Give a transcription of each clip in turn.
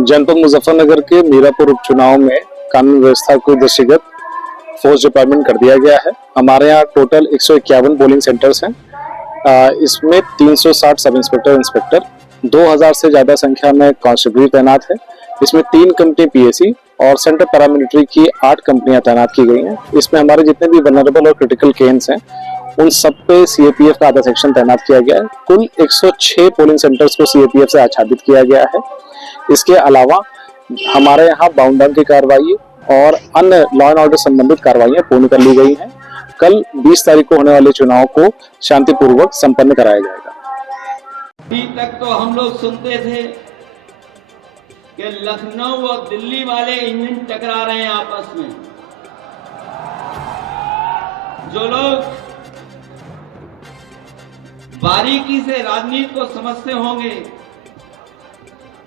जनपद मुजफ्फरनगर के मीरापुर उपचुनाव में कानून व्यवस्था को दृष्टिगत फोर्स डिप्लॉयमेंट कर दिया गया है। हमारे यहाँ टोटल 151 पोलिंग सेंटर्स हैं। इसमें 360 सब इंस्पेक्टर इंस्पेक्टर, 2000 से ज्यादा संख्या में कांस्टेबल तैनात है। इसमें 3 कंपनी पीएसी और सेंट्रल पैरामिलिट्री की 8 कंपनियां तैनात की गई हैं। इसमें हमारे जितने भी वल्नरेबल और क्रिटिकल केन्स हैं उन सब पे सीएपीएफ का आधा सेक्शन तैनात किया गया है। कुल 106 पोलिंग सेंटर्स को सीएपीएफ से आच्छादित किया गया है। इसके अलावा हमारे यहाँ बाउंड डाउन की कार्रवाई और अन्य लॉ एंड ऑर्डर संबंधित कार्रवाइयां पूर्ण कर ली गई हैं। कल 20 तारीख को होने वाले चुनाव को शांतिपूर्वक संपन्न कराया जाएगा। अभी तक तो हम लोग सुनते थे कि लखनऊ और दिल्ली वाले इंजन टकरा रहे हैं आपस में। जो लोग बारीकी से राजनीति को समझते होंगे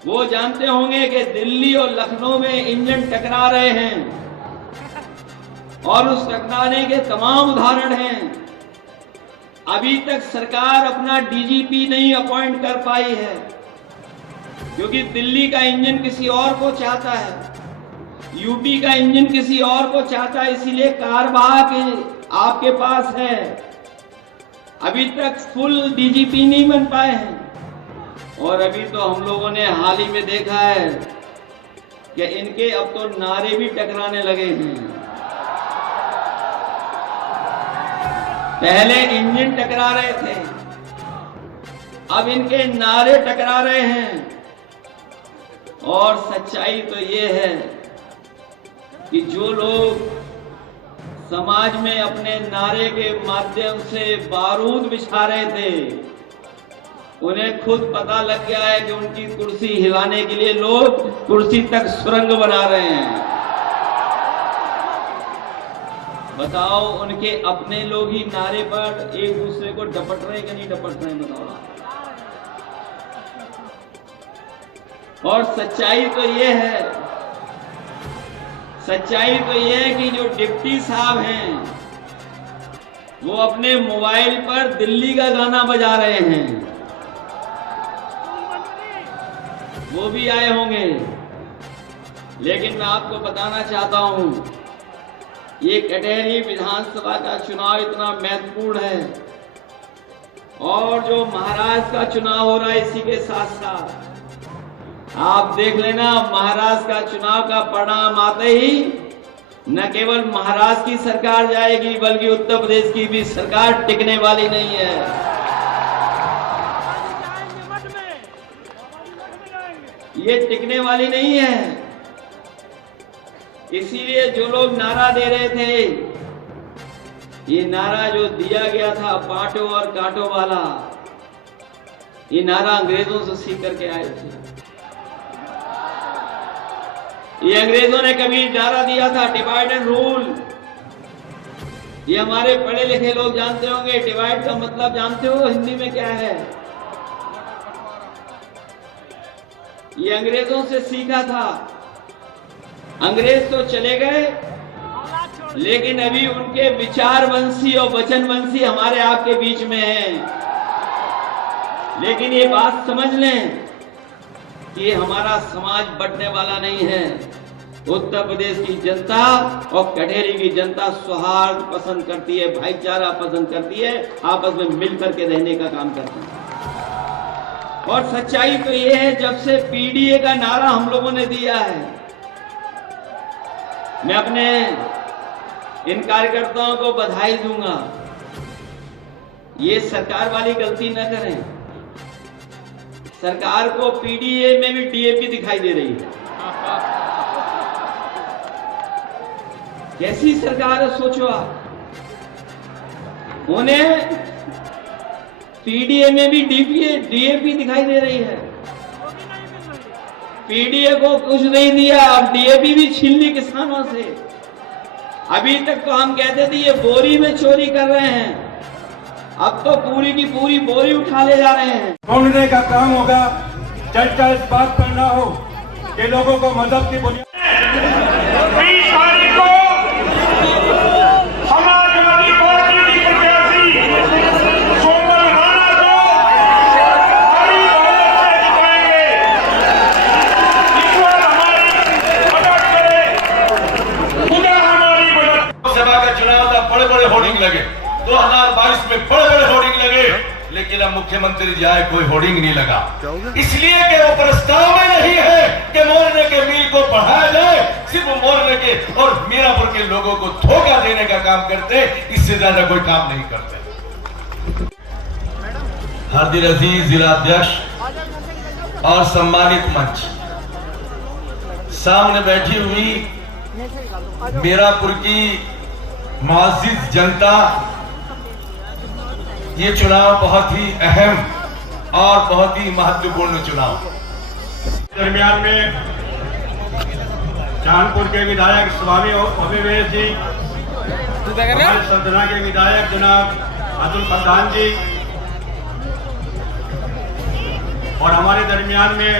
वो जानते होंगे कि दिल्ली और लखनऊ में इंजन टकरा रहे हैं और उस टकराने के तमाम उदाहरण हैं। अभी तक सरकार अपना डीजीपी नहीं अपॉइंट कर पाई है क्योंकि दिल्ली का इंजन किसी और को चाहता है, यूपी का इंजन किसी और को चाहता है, इसीलिए कार्यवाहक आपके पास है। अभी तक फुल डीजीपी नहीं बन पाए हैं और अभी तो हम लोगों ने हाल ही में देखा है कि इनके अब तो नारे भी टकराने लगे हैं। पहले इंजन टकरा रहे थे, अब इनके नारे टकरा रहे हैं। और सच्चाई तो ये है कि जो लोग समाज में अपने नारे के माध्यम से बारूद बिछा रहे थे उन्हें खुद पता लग गया है कि उनकी कुर्सी हिलाने के लिए लोग कुर्सी तक सुरंग बना रहे हैं। बताओ, उनके अपने लोग ही नारे पर एक दूसरे को डपट रहे कि नहीं डपट रहे? बताओ। और सच्चाई तो ये है, सच्चाई तो ये है कि जो डिप्टी साहब हैं वो अपने मोबाइल पर दिल्ली का गाना बजा रहे हैं। वो भी आए होंगे, लेकिन मैं आपको बताना चाहता हूं ये कटहरी विधानसभा का चुनाव इतना महत्वपूर्ण है और जो महाराष्ट्र का चुनाव हो रहा है इसी के साथ साथ आप देख लेना, महाराष्ट्र का चुनाव का परिणाम आते ही न केवल महाराष्ट्र की सरकार जाएगी बल्कि उत्तर प्रदेश की भी सरकार टिकने वाली नहीं है। ये टिकने वाली नहीं है। इसीलिए जो लोग नारा दे रहे थे, ये नारा जो दिया गया था बांटो और काटो वाला, ये नारा अंग्रेजों से सीख करके आए थे। ये अंग्रेजों ने कभी नारा दिया था डिवाइड एंड रूल। ये हमारे पढ़े लिखे लोग जानते होंगे, डिवाइड का मतलब जानते हो हिंदी में क्या है? ये अंग्रेजों से सीखा था। अंग्रेज तो चले गए लेकिन अभी उनके विचारवंशी और वचनवंशी हमारे आपके बीच में हैं। लेकिन ये बात समझ लें कि हमारा समाज बढ़ने वाला नहीं है। उत्तर प्रदेश की जनता और कटहरी की जनता सौहार्द पसंद करती है, भाईचारा पसंद करती है, आपस में मिलकर के रहने का काम करती है। और सच्चाई तो ये है, जब से पीडीए का नारा हम लोगों ने दिया है, मैं अपने इन कार्यकर्ताओं को बधाई दूंगा। ये सरकार वाली गलती न करें। सरकार को पीडीए में भी डीएपी दिखाई दे रही है। कैसी सरकार है सोचो आप। उन्हें पीडीए में भी डीएपी दिखाई दे रही है। पीडीए को कुछ नहीं दिया, अब डीएपी भी छीन ली किसानों से। अभी तक तो हम कहते थे ये बोरी में चोरी कर रहे हैं, अब तो पूरी की पूरी बोरी उठा ले जा रहे हैं। ढूंढने का काम होगा। चर्चा इस बात पर ना हो कि लोगों को मदद की बुनियाद और इसमें बड़े बड़े होर्डिंग लगे, लेकिन अब मुख्यमंत्री जी आए, कोई होर्डिंग नहीं लगा। इसलिए कि वो प्रस्ताव में नहीं है कि मोरने के मील को बढ़ाया जाए, सिर्फ मोरने के और मीरापुर के लोगों को धोखा देने का काम करते, इससे ज्यादा कोई काम नहीं करते। हार्दिक अजीज जिला अध्यक्ष और सम्मानित मंच, सामने बैठी हुई मीरापुर की मुअज़्ज़िज़ जनता, ये चुनाव बहुत ही अहम और बहुत ही महत्वपूर्ण चुनाव। दरमियान में कानपुर के विधायक स्वामी अभिवेश जी, हमारे सल्तना के विधायक जनाब अब्दुल फरदान जी, और हमारे दरमियान में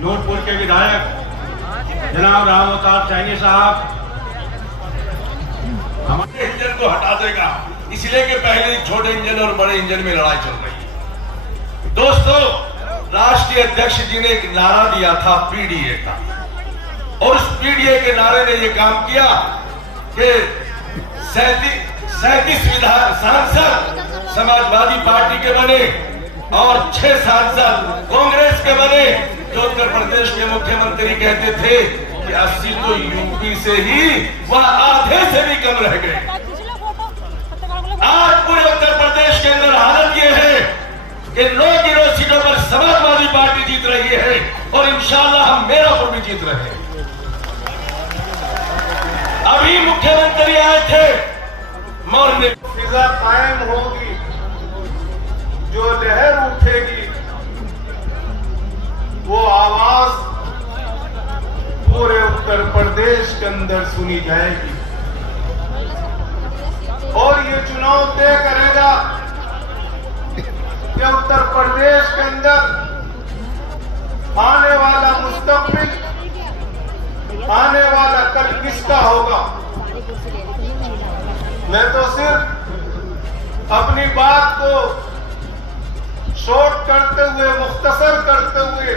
नूरपुर के विधायक जनाब राम अवतार सैनी साहब। हमारे इंजन को हटा देगा, इसलिए कि पहले ही छोटे इंजन और बड़े इंजन में लड़ाई चल रही है। दोस्तों, राष्ट्रीय अध्यक्ष जी ने एक नारा दिया था पीडीए का, और उस पीडीए के नारे ने यह काम किया कि 37 विधायक सांसद समाजवादी पार्टी के बने और 6 सांसद कांग्रेस के बने। जो उत्तर प्रदेश के मुख्यमंत्री कहते थे कि 80 तो यूपी से ही, वह आधे से भी कम रह गए। आज पूरे उत्तर प्रदेश के अंदर हालत यह है कि 9 सीटों पर समाजवादी पार्टी जीत रही है, और इंशाअल्लाह हम मीरापुर भी जीत रहे हैं। अभी मुख्यमंत्री आए थे, मोरने फिजा कायम होगी, जो लहर उठेगी वो आवाज पूरे उत्तर प्रदेश के अंदर सुनी जाएगी, और ये चुनाव तय करेगा कि उत्तर प्रदेश के अंदर आने वाला मुस्तकबिल, आने वाला कल किसका होगा। मैं तो सिर्फ अपनी बात को शॉर्ट करते हुए, मुख्तसर करते हुए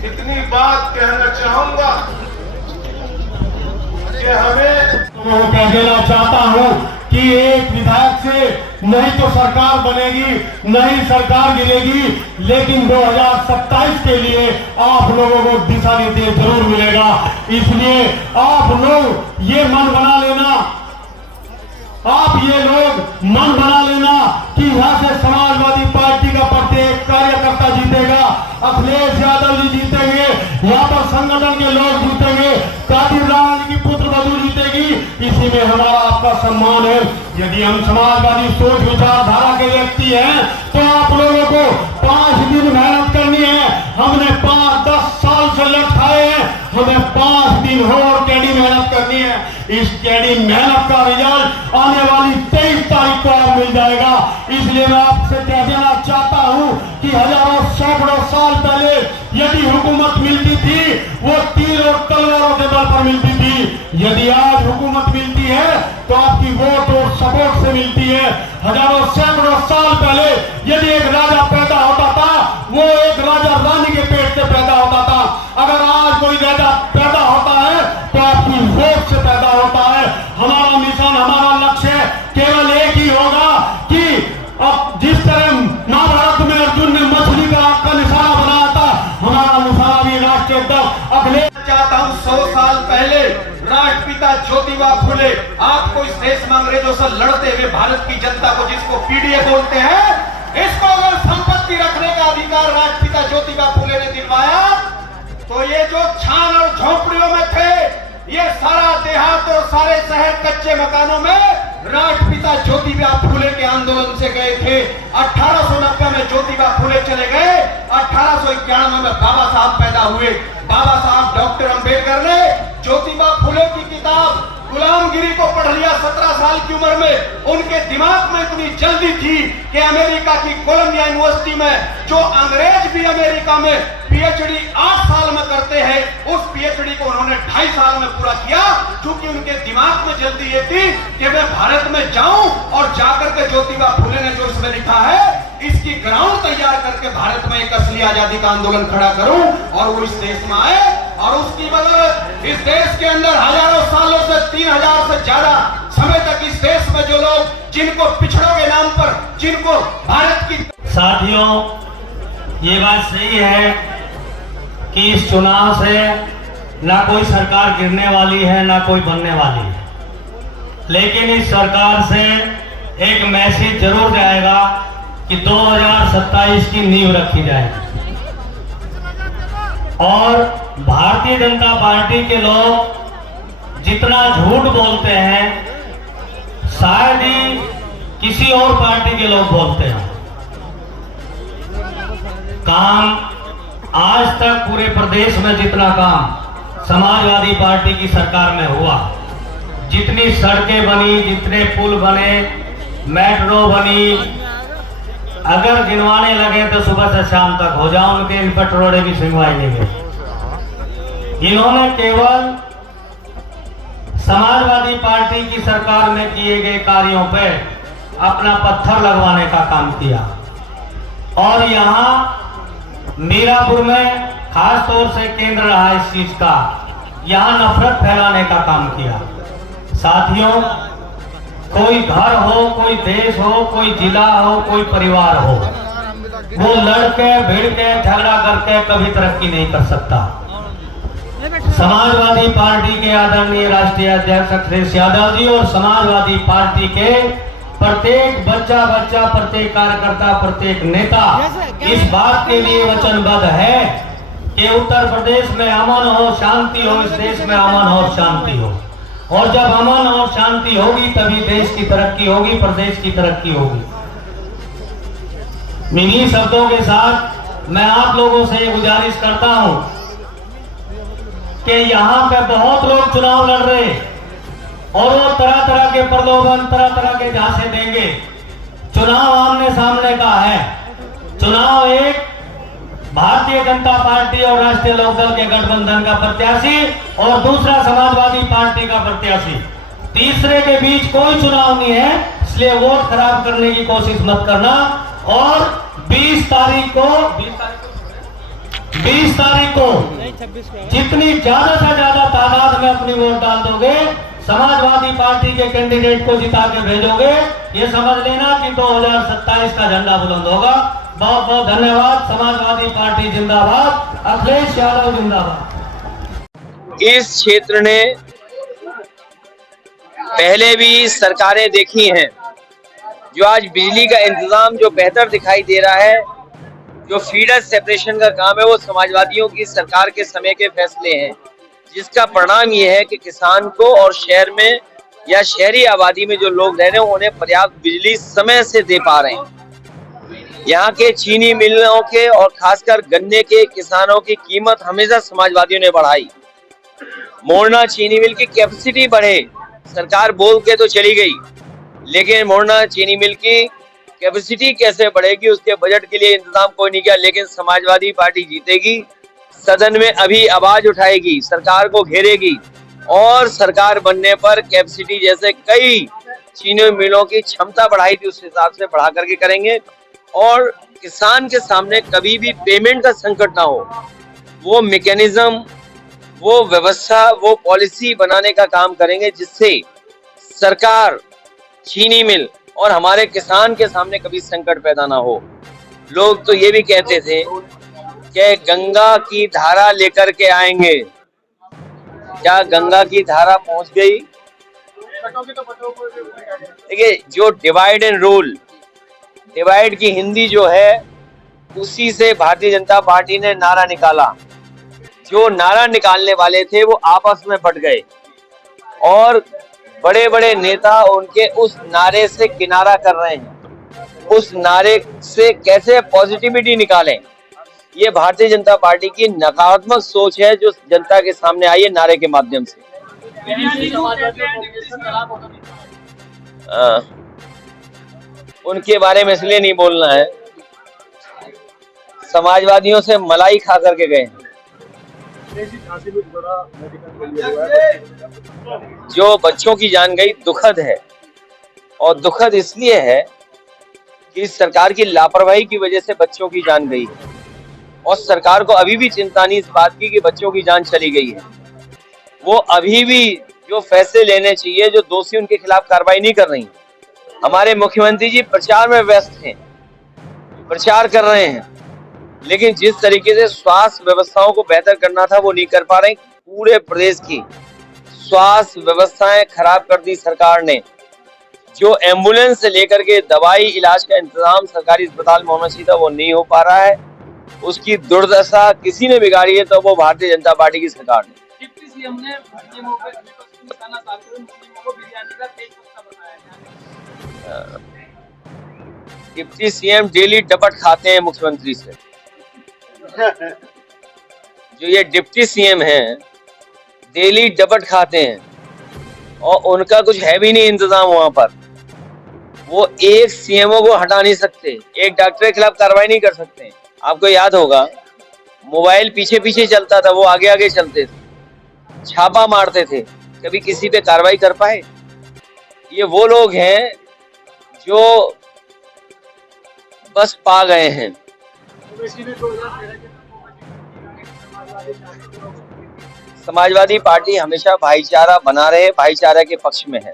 इतनी बात कहना चाहूंगा कि हमें कह देना चाहता हूं कि एक विधायक से नहीं तो सरकार बनेगी, नहीं सरकार गिरेगी, लेकिन 2027 के लिए आप लोगों को दिशा निर्देश जरूर मिलेगा। इसलिए आप लोग ये मन बना लेना, आप ये लोग मन बना लेना कि यहां से समाजवादी पार्टी का प्रत्येक कार्यकर्ता जीतेगा, अखिलेश यादव जी जीतेंगे, यहाँ पर संगठन के लोग जीतेंगे, कादिर राम की पुत्र वधू जीतेगी। इसी में हमारा आपका सम्मान है। यदि हम समाजवादी सोच विचारधारा के व्यक्ति हैं तो आप लोगों को 5 दिन मेहनत करनी है। हमने 5-10 साल से लट खाए हैं, हमें 5 दिन और टेढ़ी मेहनत करनी है। इस टेढ़ी मेहनत का रिजल्ट आने वाली 23 तारीख को आप मिल जाएगा। इसलिए मैं आपसे कह देना चाहता हूं कि हजारों सैकड़ों साल पहले यदि हुकूमत मिलती थी वो तीर और तलवारों के बल पर मिलती थी। यदि आज हुकूमत मिलती है तो आपकी वोट और सपोर्ट से मिलती है। हजारों सैकड़ों साल पहले यदि एक राजा पैदा होता था वो एक राजा रानी के पेट से पैदा होता था। अगर आज कोई राजा पैदा होता है तो आपकी वोट से पैदा होता है। हमारा मिशन, हमारा लक्ष्य केवल एक ही होगा कि अब जिस तरह महाभारत में अर्जुन ने मछली का निशाना बनाया था, हमारा निशाना भी राष्ट्रीय अध्यक्ष अखिलेश चाहता हूं 100 साल पहले राष्ट्रपिता ज्योतिबा फुले आपको इस देश में अंग्रेजों से लड़ते हुए भारत की जनता को, जिसको पीडीए बोलते हैं, इसको अगर संपत्ति रखने का अधिकार राष्ट्रपिता ज्योतिबा फुले ने दिलवाया तो ये जो छान और झोपड़ियों में थे, ये सारा देहात और सारे शहर कच्चे मकानों में राष्ट्रपिता ज्योतिबा फुले के आंदोलन से गए थे। 1890 में ज्योतिबा फुले चले गए, 1891 में बाबा साहब पैदा हुए। बाबा साहब डॉक्टर अंबेडकर ने ज्योतिबा फुले की किताब गुलामगिरी को पढ़ लिया 17 साल की उम्र में। उनके दिमाग में इतनी जल्दी थी कि अमेरिका की कोलंबिया यूनिवर्सिटी में जो अंग्रेज भी अमेरिका में पीएचडी 8 साल में करते हैं, उस पीएचडी को उन्होंने 2.5 साल में पूरा किया, क्योंकि उनके दिमाग में जल्दी ये थी कि मैं भारत में जाऊं और जाकर के ज्योतिबा फुले ने जो इसमें लिखा है इसकी ग्राउंड तैयार करके भारत में एक असली आजादी का आंदोलन खड़ा करूं, और वो इस देश में आए। और उसकी बदौलत इस देश के अंदर हजारों सालों से 3000 से ज्यादा समय तक इस देश में जो लोग जिनको पिछड़ों के नाम पर, जिनको भारत की। साथियों, ये बात सही है कि इस चुनाव से ना कोई सरकार गिरने वाली है ना कोई बनने वाली है, लेकिन इस सरकार से एक मैसेज जरूर जाएगा कि 2027 की नींव रखी जाएगी। और भारतीय जनता पार्टी के लोग जितना झूठ बोलते हैं शायद ही किसी और पार्टी के लोग बोलते हैं। काम आज तक पूरे प्रदेश में जितना काम समाजवादी पार्टी की सरकार में हुआ, जितनी सड़कें बनी, जितने पुल बने, मेट्रो बनी, अगर गिनवाने लगे तो सुबह से शाम तक हो जाओ, उनके पटरोड़े भी सिंगवाई नहीं गए। इन्होंने केवल समाजवादी पार्टी की सरकार में किए गए कार्यों पे अपना पत्थर लगवाने का काम किया और यहाँ मीरापुर में खास तौर से केंद्र रहा इस चीज का, यहाँ नफरत फैलाने का काम किया। साथियों, कोई घर हो, कोई देश हो, कोई जिला हो, कोई परिवार हो, वो लड़के भिड़ के झगड़ा करके कभी तरक्की नहीं कर सकता। समाजवादी पार्टी के आदरणीय राष्ट्रीय अध्यक्ष अखिलेश यादव जी और समाजवादी पार्टी के प्रत्येक बच्चा, प्रत्येक कार्यकर्ता, प्रत्येक नेता इस बात के लिए वचनबद्ध है कि उत्तर प्रदेश में अमन हो, शांति हो, इस देश में अमन और शांति हो। और जब अमन और शांति होगी तभी देश की तरक्की होगी, प्रदेश की तरक्की होगी। इन्हीं शब्दों के साथ मैं आप लोगों से ये गुजारिश करता हूं कि यहाँ पे बहुत लोग चुनाव लड़ रहे और वो तरह तरह के प्रलोभन, तरह तरह के झांसे देंगे। चुनाव आमने सामने का है। चुनाव एक भारतीय जनता पार्टी और राष्ट्रीय लोकदल के गठबंधन का प्रत्याशी और दूसरा समाजवादी पार्टी का प्रत्याशी, तीसरे के बीच कोई चुनाव नहीं है। इसलिए वोट खराब करने की कोशिश मत करना। और 20 तारीख को जितनी ज्यादा से ज्यादा तादाद में अपनी वोट डाल दोगे, समाजवादी पार्टी के कैंडिडेट को जिता के भेजोगे, ये समझ लेना कि 2027 का झंडा बुलंद होगा। बहुत बहुत धन्यवाद। समाजवादी पार्टी जिंदाबाद, अखिलेश यादव जिंदाबाद। इस क्षेत्र ने पहले भी सरकारें देखी हैं। जो आज बिजली का इंतजाम जो बेहतर दिखाई दे रहा है, जो फीडर सेपरेशन का काम है, वो समाजवादियों की सरकार के समय के फैसले हैं, जिसका परिणाम ये है कि किसान को और शहर में या शहरी आबादी में जो लोग रह रहे हैं उन्हें पर्याप्त बिजली समय से दे पा रहे हैं। यहाँ के चीनी मिलों के और खासकर गन्ने के किसानों की कीमत हमेशा समाजवादियों ने बढ़ाई। मोरना चीनी मिल की कैपेसिटी बढ़े, सरकार बोल के तो चली गई, लेकिन मोरना चीनी मिल की कैपेसिटी कैसे बढ़ेगी उसके बजट के लिए इंतजाम कोई नहीं किया। लेकिन समाजवादी पार्टी जीतेगी, सदन में अभी आवाज उठाएगी, सरकार को घेरेगी और सरकार बनने पर कैपेसिटी जैसे कई चीनी मिलों की क्षमता बढ़ाई थी उस हिसाब से बढ़ा करके करेंगे। और किसान के सामने कभी भी पेमेंट का संकट ना हो, वो मैकेनिज्म, वो व्यवस्था, वो पॉलिसी बनाने का काम करेंगे जिससे सरकार, चीनी मिल और हमारे किसान के सामने कभी संकट पैदा ना हो। लोग तो ये भी कहते थे कि गंगा की धारा लेकर के आएंगे। क्या गंगा की धारा पहुंच गई? देखिए, जो डिवाइड एंड रूल, डिवाइड की हिंदी जो है उसी से भारतीय जनता पार्टी ने नारा निकाला। जो नारा निकालने वाले थे वो आपस में बट गए और बड़े बड़े नेता उनके उस नारे से किनारा कर रहे हैं। उस नारे से कैसे पॉजिटिविटी निकालें, ये भारतीय जनता पार्टी की नकारात्मक सोच है जो जनता के सामने आई है नारे के माध्यम से। उनके बारे में इसलिए नहीं बोलना है, समाजवादियों से मलाई खा करके गए। जो बच्चों की जान गई दुखद है, और दुखद इसलिए है कि सरकार की लापरवाही की वजह से बच्चों की जान गई है और सरकार को अभी भी चिंता नहीं इस बात की कि बच्चों की जान चली गई है। वो अभी भी जो फैसले लेने चाहिए, जो दोषी उनके खिलाफ कार्रवाई नहीं कर रही, हमारे मुख्यमंत्री जी प्रचार में व्यस्त हैं, प्रचार कर रहे हैं, लेकिन जिस तरीके से स्वास्थ्य व्यवस्थाओं को बेहतर करना था वो नहीं कर पा रहे। पूरे प्रदेश की स्वास्थ्य व्यवस्थाएं खराब कर दी सरकार ने। जो एम्बुलेंस से लेकर के दवाई इलाज का इंतजाम सरकारी अस्पताल में होना चाहिए था वो नहीं हो पा रहा है। उसकी दुर्दशा किसी ने बिगाड़ी है तो वो भारतीय जनता पार्टी की सरकार ने। डिप्टी सीएम ने मुस्लिमों को निशाना साधते हुए मुस्लिमों को बिरयानी का तेज पत्ता बनाया। डिप्टी सीएम डेली डपट खाते हैं मुख्यमंत्री से। जो ये डिप्टी सीएम हैं डेली डपट खाते हैं और उनका कुछ है भी नहीं इंतजाम वहां पर। वो एक सीएमओ को हटा नहीं सकते, एक डॉक्टर के खिलाफ कार्रवाई नहीं कर सकते। आपको याद होगा मोबाइल पीछे पीछे चलता था, वो आगे आगे चलते थे, छापा मारते थे, कभी किसी पे कार्रवाई कर पाए? ये वो लोग हैं जो बस पा गए हैं। समाजवादी पार्टी हमेशा भाईचारा बना रहे, भाईचारा के पक्ष में है।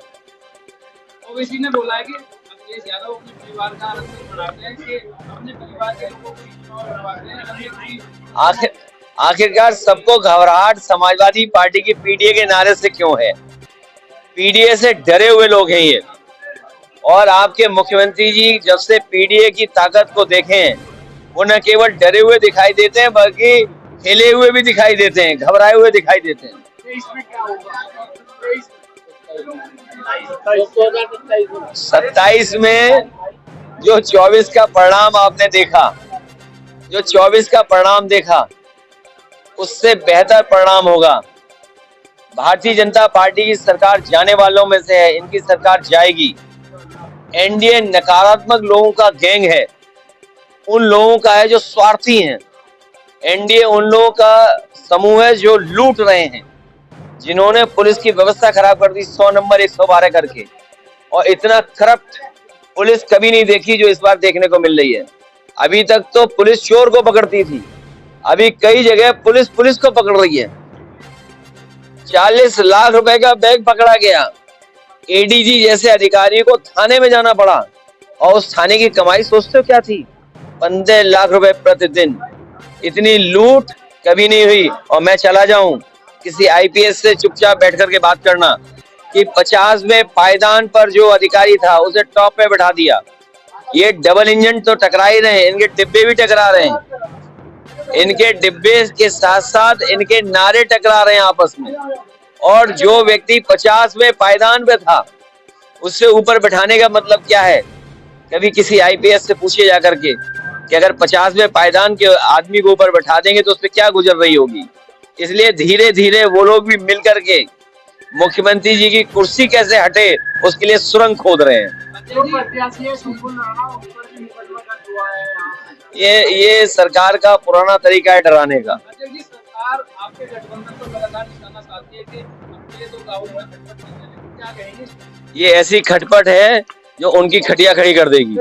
ओवैसी ने बोला है कि अखिलेश यादव अपने परिवार का आरक्षण बढ़ाते हैं कि अपने परिवार के लोगों को चुनाव लड़वाते हैं। आखिरकार सबको घबराहट समाजवादी पार्टी की पीडीए के नारे से क्यों है? पीडीए से डरे हुए लोग हैं ये। और आपके मुख्यमंत्री जी जब से पीडीए की ताकत को देखें वो न केवल डरे हुए दिखाई देते हैं बल्कि हिले हुए भी दिखाई देते हैं, घबराए हुए दिखाई देते हैं। 27 में जो 24 का परिणाम आपने देखा, जो 24 का परिणाम देखा उससे बेहतर परिणाम होगा। भारतीय जनता पार्टी की सरकार जाने वालों में से है, इनकी सरकार जाएगी। एनडीए नकारात्मक लोगों का गैंग है, उन लोगों का है जो स्वार्थी हैं। एनडीए उन लोगों का समूह है जो लूट रहे हैं, जिन्होंने पुलिस की व्यवस्था खराब कर दी 100 नंबर 112 करके। और इतना करप्ट पुलिस कभी नहीं देखी जो इस बार देखने को मिल रही है। अभी तक तो पुलिस चोर को पकड़ती थी, अभी कई जगह पुलिस को पकड़ रही है। 40 लाख रुपए का बैग पकड़ा गया। एडीजी जैसे अधिकारी को थाने में जाना पड़ा और उस थाने की कमाई सोचते हो क्या थी? 15 लाख रुपए प्रतिदिन। इतनी लूट कभी नहीं हुई। और मैं चला जाऊं किसी आईपीएस से चुपचाप बैठ करके बात करना कि 50 में पायदान पर जो अधिकारी था उसे टॉप पे बैठा दिया। ये डबल इंजन तो टकरा ही रहे हैं, इनके डिब्बे भी टकरा रहे हैं, इनके डिब्बे के साथ साथ इनके नारे टकरा रहे हैं आपस में। और जो व्यक्ति 50 में पायदान पे था उससे ऊपर बैठाने का मतलब क्या है? कभी किसी आईपीएस से पूछिए जाकर के कि अगर 50 में पायदान के आदमी को ऊपर बैठा देंगे तो उस पर क्या गुजर रही होगी। इसलिए धीरे धीरे वो लोग भी मिल करके मुख्यमंत्री जी की कुर्सी कैसे हटे उसके लिए सुरंग खोद रहे हैं। ये सरकार का पुराना तरीका है डराने का। ये ऐसी खटपट है जो उनकी खटिया खड़ी कर देगी।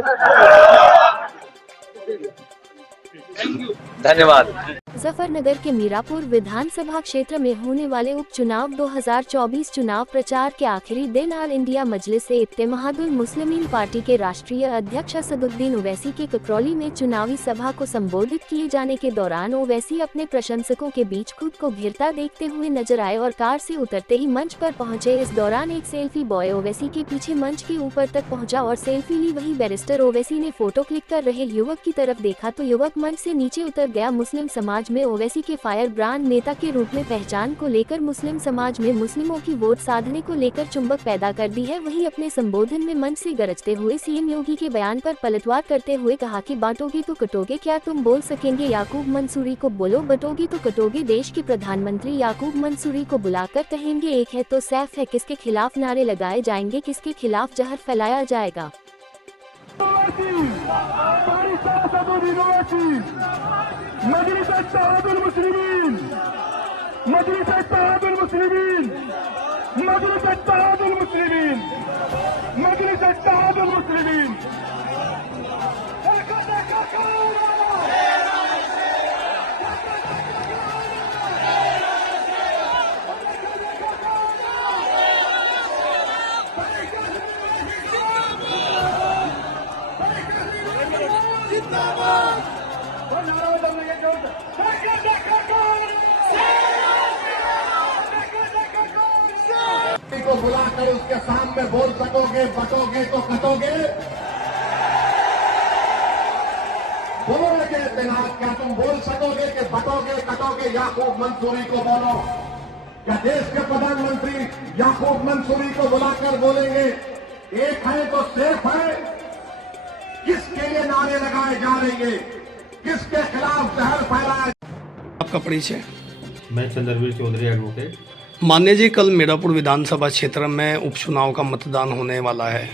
धन्यवाद। मुजफ्फरनगर के मीरापुर विधानसभा क्षेत्र में होने वाले उपचुनाव 2024 चुनाव प्रचार के आखिरी दिन ऑल इंडिया मजलिस-ए-इत्तेहादुल मुस्लिमीन पार्टी के राष्ट्रीय अध्यक्ष असदुद्दीन ओवैसी के ककरौली में चुनावी सभा को संबोधित किए जाने के दौरान ओवैसी अपने प्रशंसकों के बीच खुद को घिरता देखते हुए नजर आए और कार से उतरते ही मंच पर पहुंचे। इस दौरान एक सेल्फी बॉय ओवैसी के पीछे मंच के ऊपर तक पहुंचा और सेल्फी ली। वही बैरिस्टर ओवैसी ने फोटो क्लिक कर रहे युवक की तरफ देखा तो युवक मंच से नीचे उतर गया। मुस्लिम समाज में ओवैसी के फायर ब्रांड नेता के रूप में पहचान को लेकर मुस्लिम समाज में मुस्लिमों की वोट साधने को लेकर चुंबक पैदा कर दी है। वहीं अपने संबोधन में मंच से गरजते हुए सीएम योगी के बयान पर पलटवार करते हुए कहा कि बांटोगे तो कटोगे, क्या तुम बोल सकेंगे? याकूब मंसूरी को बोलो बटोगे तो कटोगे। देश के प्रधानमंत्री याकूब मंसूरी को बुलाकर कहेंगे एक है तो सैफ है, किसके खिलाफ नारे लगाए जाएंगे, किसके खिलाफ जहर फैलाया जाएगा। मजलिस-ए-इत्तेहादुल मुस्लिमीन, मजलिस-ए-इत्तेहादुल मुस्लिमीन, मजलिस-ए-इत्तेहादुल मुस्लिमीन, मजलिस-ए-इत्तेहादुल मुस्लिमीन। बुलाकर उसके सामने बोल सकोगे बटोगे तो कटोगे? बोलोगे इत्तेलात, क्या तुम बोल सकोगे कि बटोगे कटोगे? याकूब मंसूरी को बोलो। क्या देश के प्रधानमंत्री याकूब मंसूरी को बुलाकर बोलेंगे एक है तो सेफ है? किसके लिए नारे लगाए जा रहे हैं? किसके खिलाफ जहर फैलाया? आपका परिचय? मैं चंद्रवीर चौधरी एडवोकेट। मान्य जी, कल मीरापुर विधानसभा क्षेत्र में उपचुनाव का मतदान होने वाला है।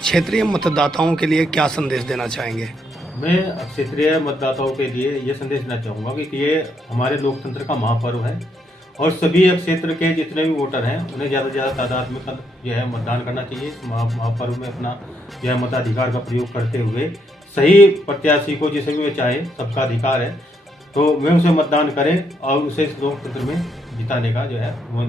क्षेत्रीय मतदाताओं के लिए क्या संदेश देना चाहेंगे? मैं क्षेत्रीय मतदाताओं के लिए ये संदेश देना चाहूँगा कि ये हमारे लोकतंत्र का महापर्व है और सभी क्षेत्र के जितने भी वोटर हैं उन्हें ज़्यादा से ज़्यादा तादाद में यह है मतदान करना चाहिए। इस महापर्व में अपना यह मताधिकार का प्रयोग करते हुए सही प्रत्याशी को जिसे भी वे चाहे, सबका अधिकार है, तो वे उसे मतदान करें और उसे इस लोकतंत्र में जिताने का जो है वो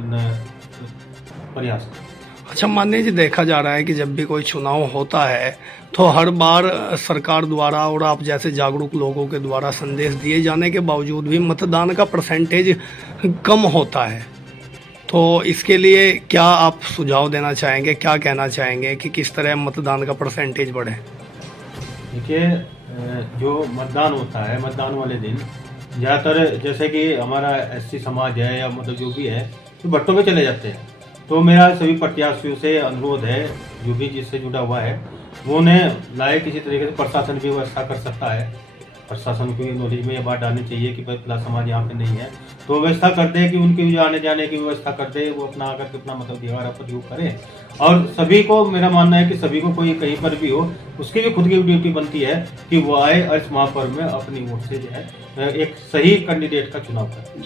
प्रयास करें। अच्छा मान्य जी, देखा जा रहा है कि जब भी कोई चुनाव होता है तो हर बार सरकार द्वारा और आप जैसे जागरूक लोगों के द्वारा संदेश दिए जाने के बावजूद भी मतदान का परसेंटेज कम होता है, तो इसके लिए क्या आप सुझाव देना चाहेंगे? क्या कहना चाहेंगे कि किस तरह मतदान का परसेंटेज बढ़े? देखिए, जो मतदान होता है, मतदान वाले दिन ज़्यादातर जैसे कि हमारा एससी समाज है या मतलब जो भी है तो भट्टों में चले जाते हैं। तो मेरा सभी प्रत्याशियों से अनुरोध है, जो भी जिससे जुड़ा हुआ है वो उन्हें लाए किसी तरीके से प्रशासन की व्यवस्था कर सकता है। प्रशासन की नॉलेज में ये बात डालनी चाहिए कि भाई फिलहाल समाज यहाँ पे नहीं है, तो व्यवस्था कर दे कि उनकी जो आने जाने की व्यवस्था कर दे, वो अपना आकर के अपना मताधिकार प्रयोग करें। और सभी को मेरा मानना है कि सभी को कोई कहीं पर भी हो उसकी भी खुद की ड्यूटी बनती है कि वो आए और इस महापर्व में अपनी वोट से जो है एक सही कैंडिडेट का चुनाव करें।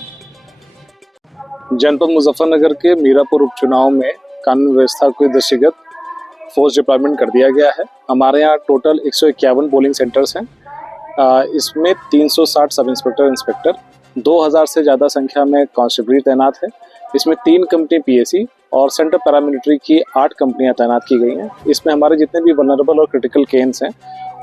जनपद मुजफ्फरनगर के मीरापुर उपचुनाव में कानून व्यवस्था के दृष्टिगत फोर्स डिप्लॉयमेंट कर दिया गया है। हमारे यहाँ टोटल 151 पोलिंग सेंटर्स हैं। इसमें 360 सब इंस्पेक्टर, 2000 से ज़्यादा संख्या में कांस्टेबल तैनात है। इसमें 3 कंपनी पीएसी और सेंटर पैरामिलिट्री की 8 कंपनियां तैनात की गई हैं। इसमें हमारे जितने भी वल्नरेबल और क्रिटिकल केन्स हैं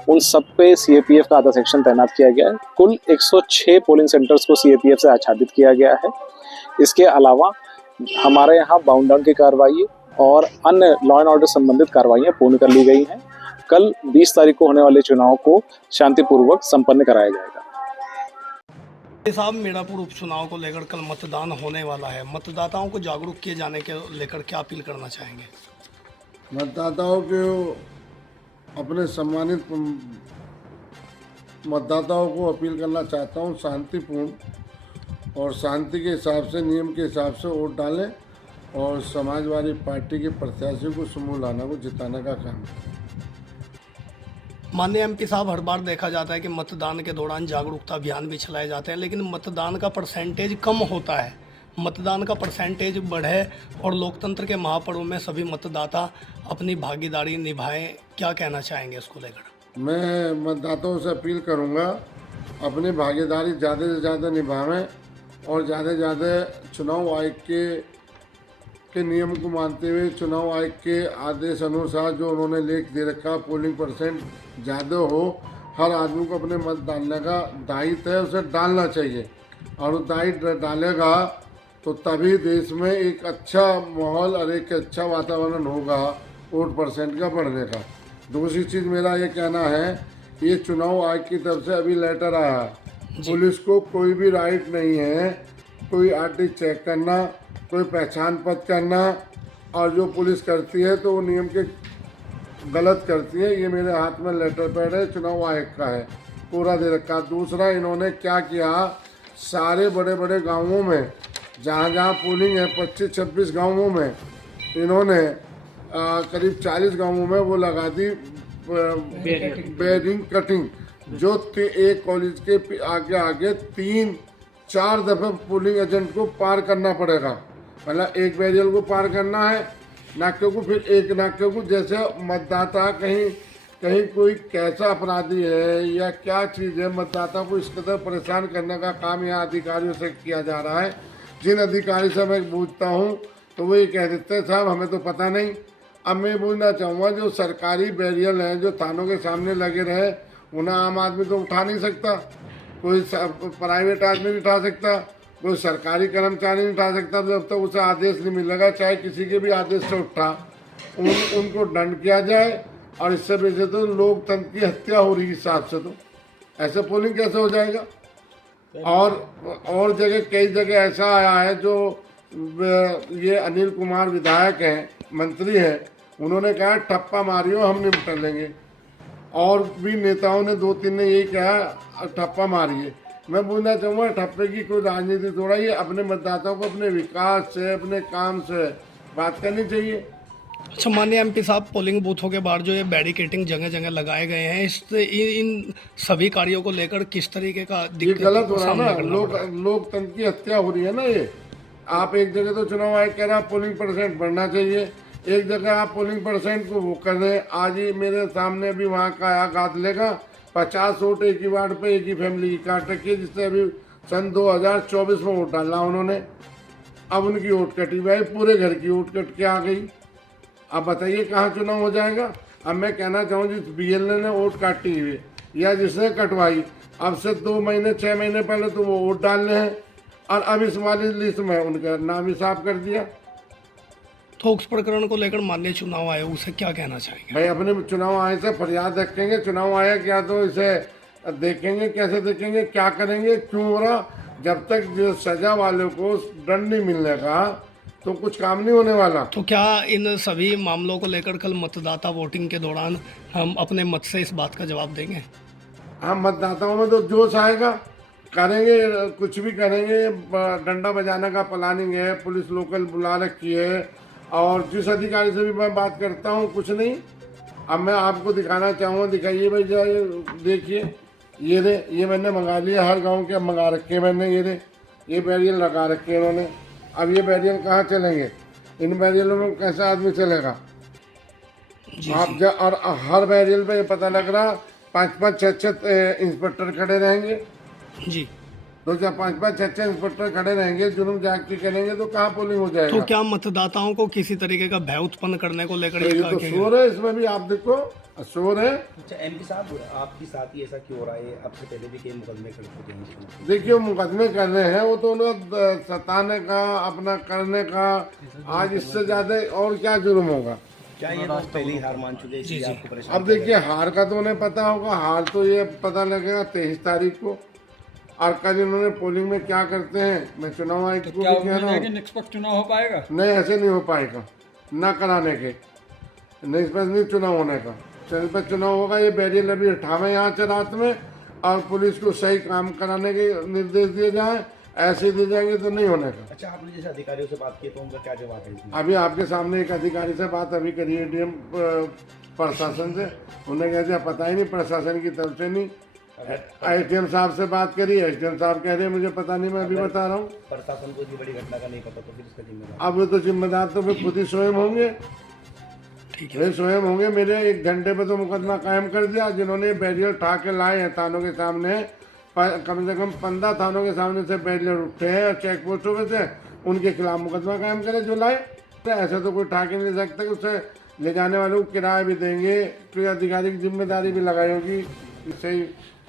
उन सब पे सीएपीएफ का आधा सेक्शन तैनात किया गया है। कुल 106 पोलिंग सेंटर्स को सीएपीएफ से आच्छादित किया गया है। इसके अलावा हमारे यहाँ बाउंड डाउन की कार्रवाई और अन्य लॉ एंड ऑर्डर संबंधित कार्रवाइयाँ पूर्ण कर ली गई हैं। कल 20 तारीख को होने वाले चुनाव को शांतिपूर्वक संपन्न कराया जाएगा। साहब, मीरापुर उपचुनाव को लेकर कल मतदान होने वाला है। मतदाताओं को जागरूक किए जाने के लेकर क्या अपील करना चाहेंगे? मतदाताओं को अपने सम्मानित मतदाताओं को अपील करना चाहता हूं, शांतिपूर्ण और शांति के हिसाब से, नियम के हिसाब से वोट डालें और समाजवादी पार्टी के प्रत्याशियों को समूह लाना को जिताने का काम करें। माननीय एमपी साहब, हर बार देखा जाता है कि मतदान के दौरान जागरूकता अभियान भी चलाए जाते हैं, लेकिन मतदान का परसेंटेज कम होता है। मतदान का परसेंटेज बढ़े और लोकतंत्र के महापर्व में सभी मतदाता अपनी भागीदारी निभाएं, क्या कहना चाहेंगे इसको लेकर? मैं मतदाताओं से अपील करूंगा अपनी भागीदारी ज़्यादा से ज़्यादा निभाएं और ज़्यादा से ज़्यादा चुनाव आयोग के नियम को मानते हुए, चुनाव आयोग के आदेश अनुसार जो उन्होंने लेख दे रखा, पोलिंग परसेंट ज़्यादा हो, हर आदमी को अपने मत डालने का दायित्व है, उसे डालना चाहिए और वो दायित्व डालेगा तो तभी देश में एक अच्छा माहौल और एक अच्छा वातावरण होगा वोट परसेंट का बढ़ने का। दूसरी चीज़ मेरा ये कहना है, ये चुनाव आयोग की तरफ से अभी लेटर आया, पुलिस को कोई भी राइट नहीं है कोई आरटी चेक करना, कोई पहचान पत्र करना, और जो पुलिस करती है तो वो नियम के गलत करती है। ये मेरे हाथ में लेटर पैड है, चुनाव आयोग का है, पूरा दे रखा। दूसरा, इन्होंने क्या किया, सारे बड़े बड़े गांवों में जहाँ जहाँ पोलिंग है, 25-26 गांवों में इन्होंने करीब 40 गांवों में वो लगा दी बैरिंग कटिंग, जो एक कॉलेज के आगे आगे 3-4 दफे पोलिंग एजेंट को पार करना पड़ेगा। मतलब एक बैरियर को पार करना है नाके को, फिर एक नाके को, जैसे मतदाता कहीं कोई कैसा अपराधी है या क्या चीज़ है, मतदाता को इस कदर परेशान करने का काम यहाँ अधिकारियों से किया जा रहा है। जिन अधिकारी से मैं पूछता हूँ तो वो ये कह देते हैं साहब हमें तो पता नहीं। अब मैं बोलना चाहूँगा, जो सरकारी बैरियर हैं जो थानों के सामने लगे रहे, उन्हें आम आदमी तो उठा नहीं सकता, कोई प्राइवेट आदमी नहीं उठा सकता, कोई सरकारी कर्मचारी नहीं उठा सकता जब तक उसे आदेश नहीं मिलेगा, चाहे किसी के भी आदेश से उठा उनको दंड किया जाए। और इससे वजह तो लोकतंत्र की हत्या हो रही है हिसाब से, तो ऐसे पोलिंग कैसे हो जाएगा। और जगह कई जगह ऐसा आया है जो ये अनिल कुमार विधायक हैं, मंत्री हैं, उन्होंने कहा ठप्पा मारियो हम निपटा लेंगे। और भी नेताओं ने 2-3 ने यही कहा ठप्पा मारिए। मैं बोलना चाहूँगा ठप्पे की कोई राजनीति थोड़ा ही, अपने मतदाताओं को अपने विकास से अपने काम से बात करनी चाहिए। अच्छा, माननीय एमपी साहब, पोलिंग बूथों के बाहर जो ये बैरिकेटिंग जगह जगह लगाए गए हैं, इससे इन सभी कार्यों को लेकर किस तरीके का ये गलत हो रहा है ना, लोकतंत्र की हत्या हो रही है ना। ये आप एक जगह तो चुनाव आयोग कह रहा है पोलिंग परसेंट बढ़ना चाहिए, एक जगह आप पोलिंग परसेंट को वो कर रहे हैं। आज ही मेरे सामने अभी वहाँ का आया गादले का 50 वोट एक ही वार्ड पे एक ही फैमिली की काट रखी है, जिससे अभी सन 2024 में वोट डाला उन्होंने। अब उनकी वोट कटी भाई, पूरे घर की वोट कट के आ गई। अब बताइए कहाँ चुनाव हो जाएगा। अब मैं कहना चाहूँ जिस BLA ने वोट काटी हुई या जिसने कटवाई, अब से 2 महीने 6 महीने पहले तो वो वोट डालने हैं, और अब इस वाली लिस्ट में उनका नाम ही साफ कर दिया। तो उस प्रकरण को लेकर माननीय चुनाव आयोग से क्या कहना चाहेंगे? भाई अपने चुनाव आयोग से फरियाद रखेंगे। चुनाव आयोग या तो इसे देखेंगे, कैसे देखेंगे, क्या करेंगे, क्यों हो रहा। जब तक जो सजा वालों को दंड नहीं मिलने का तो कुछ काम नहीं होने वाला। तो क्या इन सभी मामलों को लेकर कल मतदाता वोटिंग के दौरान हम अपने मत से इस बात का जवाब देंगे? हम मतदाताओं में तो जोश आएगा, करेंगे, कुछ भी करेंगे। डंडा बजाने का प्लानिंग है, पुलिस लोकल बुला रखी है, और जिस अधिकारी से भी मैं बात करता हूँ कुछ नहीं। अब मैं आपको दिखाना चाहूँगा, दिखाइए भाई, जाए देखिए, ये मैंने मंगा लिया, हर गांव के मंगा रखे मैंने। ये बैरियर लगा रखे इन्होंने। अब ये बैरियर कहाँ चलेंगे, इन बैरियरों में कैसा आदमी चलेगा। आप और हर बैरियर पे पता लग रहा 5-5, 6-6 इंस्पेक्टर खड़े रहेंगे जी। तो क्या 5-5, 6-6 इंस्पेक्टर खड़े रहेंगे, जुर्म जागती करेंगे तो कहाँ पोलिंग हो जाएगा। तो क्या मतदाताओं को किसी तरीके का भय उत्पन्न करने को लेकर ये तो शोर है, इसमें भी आप देखो शोर है। अच्छा एमपी साहब, आपके साथ ही ऐसा क्यों हो रहा है? अब से पहले भी कई मुकदमे कर चुके हैं। देखिए मुकदमे कर रहे हैं, वो तो उन्हें सताने का, अपना करने का, आज इससे ज्यादा और क्या जुर्म होगा। क्या ये लोग पहले ही हार मान चुके हैं? आपको परेशान अब देखिए हार का तो उन्हें पता होगा, हार तो ये पता लगेगा 23 तारीख को। और कल इन्होंने पोलिंग में क्या करते हैं, मैं चुनाव आयोग को भी कह रहा हूँ निष्पक्ष चुनाव हो पाएगा? नहीं, ऐसे नहीं हो पाएगा, ना कराने के निष्पक्ष नहीं चुनाव होने का। निष्पक्ष चुनाव होगा, ये बैरियर अभी हटावे यहाँ से रात में, और पुलिस को सही काम कराने के निर्देश दिए जाए। ऐसे दिए जाएंगे तो नहीं होने का। अच्छा, आपने जैसे अधिकारियों से बात की तो उनका क्या जवाब है इसमें? अभी आपके सामने एक अधिकारी से बात अभी करी है, DM प्रशासन से, उन्हें कह दिया पता ही नहीं, प्रशासन की तरफ से नहीं। SDM साहब से बात करी, SDM साहब कह रहे हैं मुझे पता नहीं, मैं अभी बता रहा हूँ। प्रशासन को इतनी बड़ी घटना का नहीं पता तो फिर इसका जिम्मेदार? अब वो तो जिम्मेदार तो फिर खुद ही स्वयं होंगे, वे स्वयं होंगे। मेरे 1 घंटे पे तो मुकदमा कायम कर दिया। जिन्होंने बैरियर उठा के लाए हैं थानों के सामने, कम से कम 15 थानों के सामने से बैरियर उठे हैं और चेक पोस्टों में से, उनके खिलाफ मुकदमा कायम करे जो लाए। तो ऐसा तो कोई उठा के नहीं सकता कि उसे ले जाने वालों को किराया भी देंगे, तो अधिकारी की जिम्मेदारी भी लगाई होगी, सही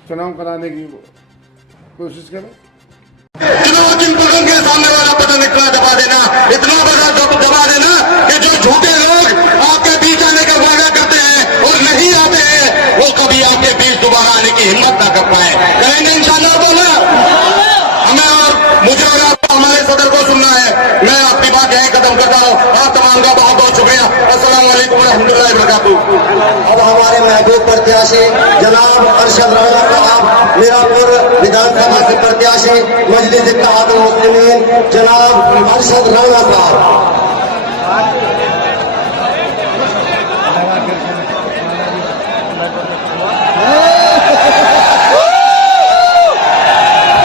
चुनाव कराने की कोशिश करें। चुनाव चिन्ह पसंद के सामने वाला बटन इतना दबा देना, इतना बड़ा दबा देना कि जो झूठे लोग आपके बीच आने का वादा करते हैं और नहीं आते हैं, वो कभी आपके बीच दोबारा आने की हिम्मत ना कर पाए। करेंगे इंशाल्लाह। बोला हमें और मुझे और आपको हमारे सदर को सुनना है। मैं अपनी बात यहीं खत्म करता हूँ। आप तमाम का बहुत बहुत शुक्रिया। अस्सलाम वालेकुम रहमतुल्लाहि व बरकातुहू। अब हमारे महबूब प्रत्याशी जनाब अरशद राणा साहब, मीरापुर विधानसभा से प्रत्याशी मजलिस इत्तेहादुल मुस्लिमीन जनाब अरशद राणा साहब।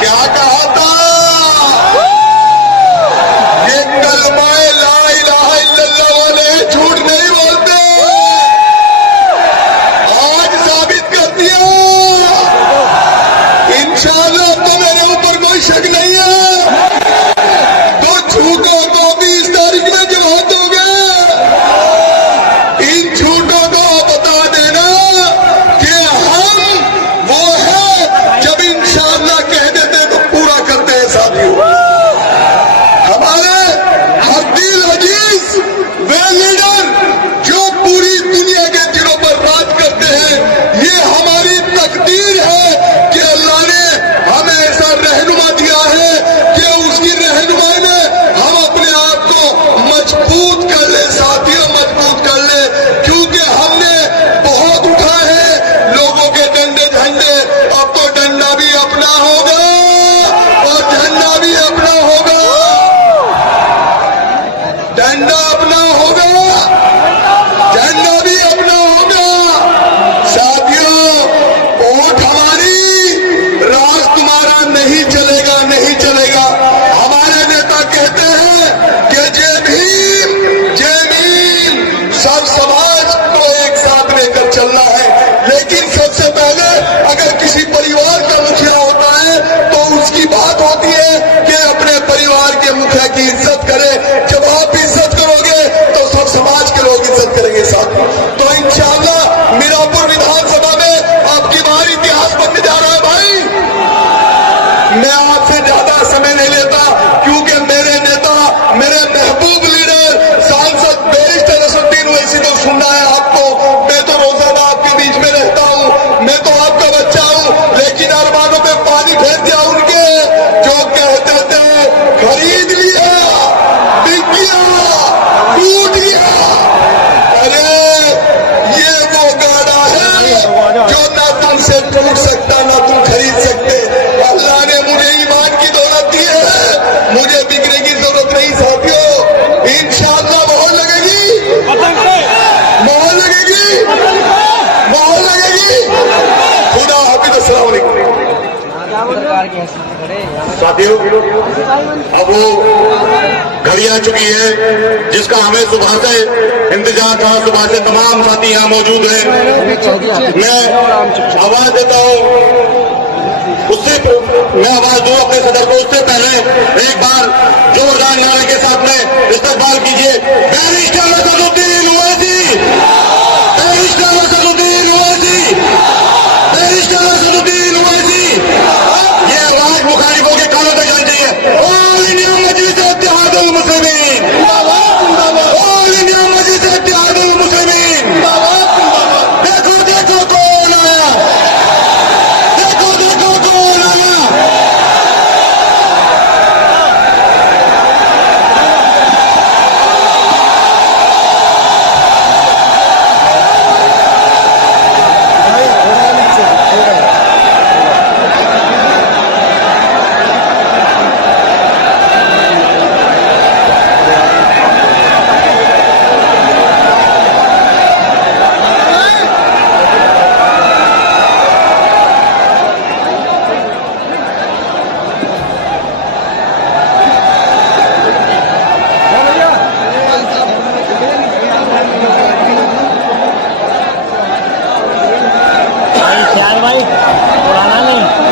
क्या कहा था, ये कलमाए ला इलाहा इल्लल्लाह वाले झूठ नहीं बोलते। आज साबित कर दिया। इंशाअल्लाह तो मेरे ऊपर कोई शक नहीं है। तो झूठों को भी इज्जत करे। जब आप इज्जत करोगे तो सब समाज के लोग इज्जत करेंगे साथियों। तो इंशाअल्लाह मीरापुर विधानसभा में आपकी बार इतिहास बनने जा रहा है भाई। मैं आपसे ज्यादा समय नहीं लेता क्योंकि मेरे नेता, मेरे महबूब लीडर सांसद बैरिस्टर असदुद्दीन ओवैसी को सुनना है आपको। मैं तो रोजाना आपके बीच में रहता हूँ, मैं तो आपका बच्चा हूँ, लेकिन अरमानों में पानी फेर दिया उनके जो कहते थे खरीद लिया, बिक गया, टूट गया। अरे ये वो गाड़ा है जो ना तुमसे टूट सकता ना तुम खरीद सकते। अल्लाह ने मुझे ईमान की दौलत दी है, मुझे बिकने की जरूरत नहीं साथियों। इंशाअल्लाह मोहर लगेगी, मोहर लगेगी, मोहर लगेगी। खुदा हाफिज़, अस्सलाम वालेकुम। साथियों, अब वो घड़ी आ चुकी है जिसका हमें सुबह से इंतजार था। सुबह से तमाम साथी यहाँ मौजूद हैं। मैं आवाज देता हूँ, उससे मैं आवाज दूं अपने सदर को, उससे पहले एक बार जोरदार नारे के साथ में इस्तकबाल कीजिए barrister Asaduddin Owaisi, barrister Asaduddin Owaisi, barrister Asaduddin Owaisi. ये आवाज मुखालिफों के कानों तक जानी चाहिए। ऑल इंडिया मजलिस इत्तेहादुल मुस्लिमीन, ऑल इंडिया मजलिस इत्तेहादुल मुस्लिमीन। देखो देखो कौन आया, देखो देखो कौन आया।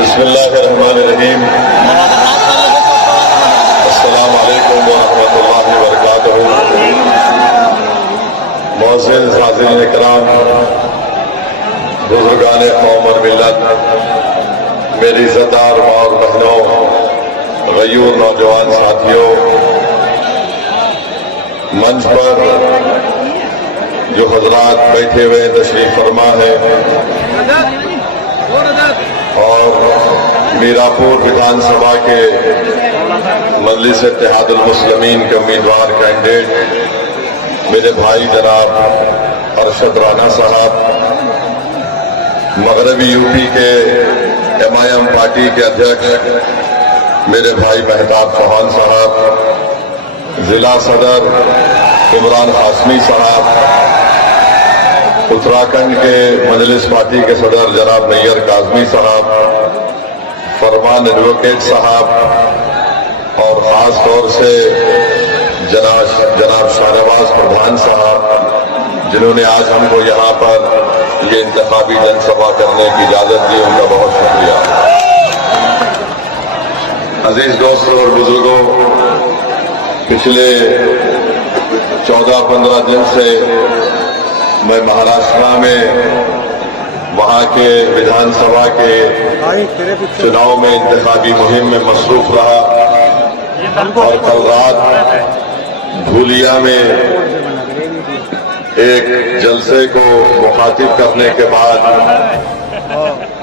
बिस्मिल्लाहिर्रहमानिर्रहीम। अस्सलाम वालेकुम व रहमतुल्लाहि व बरकातुहू। मोअज़्ज़िज़ हाज़िरीन इकराम, बुज़ुर्गान कौम और मिल्लत, मेरी इज़्ज़तदार माँ और बहनों, गयूर नौजवान साथियों, मंच पर जो हजरात बैठे हुए तशरीफ फरमा है और मीरापुर विधानसभा के मजलिस इत्तेहादुल मुस्लिमीन के उम्मीदवार कैंडिडेट मेरे भाई जनाब अरशद राना साहब, मगरबी यूपी के MIM पार्टी के अध्यक्ष मेरे भाई मेहताब चौहान साहब, जिला सदर इमरान हाशमी साहब, उत्तराखंड के मजलिस पार्टी के सदर जनाब नैयर काजमी साहब, फरमान एडवोकेट साहब और खास तौर से जनाब शाहनवाज प्रधान साहब, जिन्होंने आज हमको यहाँ पर ये इंतखाबी जनसभा करने की इजाजत दी, उनका बहुत शुक्रिया। अजीज दोस्तों और बुजुर्गों, पिछले 14-15 दिन से मैं महाराष्ट्र में वहाँ के विधानसभा के चुनाव में इंतखाबी मुहिम में मसरूफ रहा और कल रात धूलिया में एक जलसे को मुखातिब करने के बाद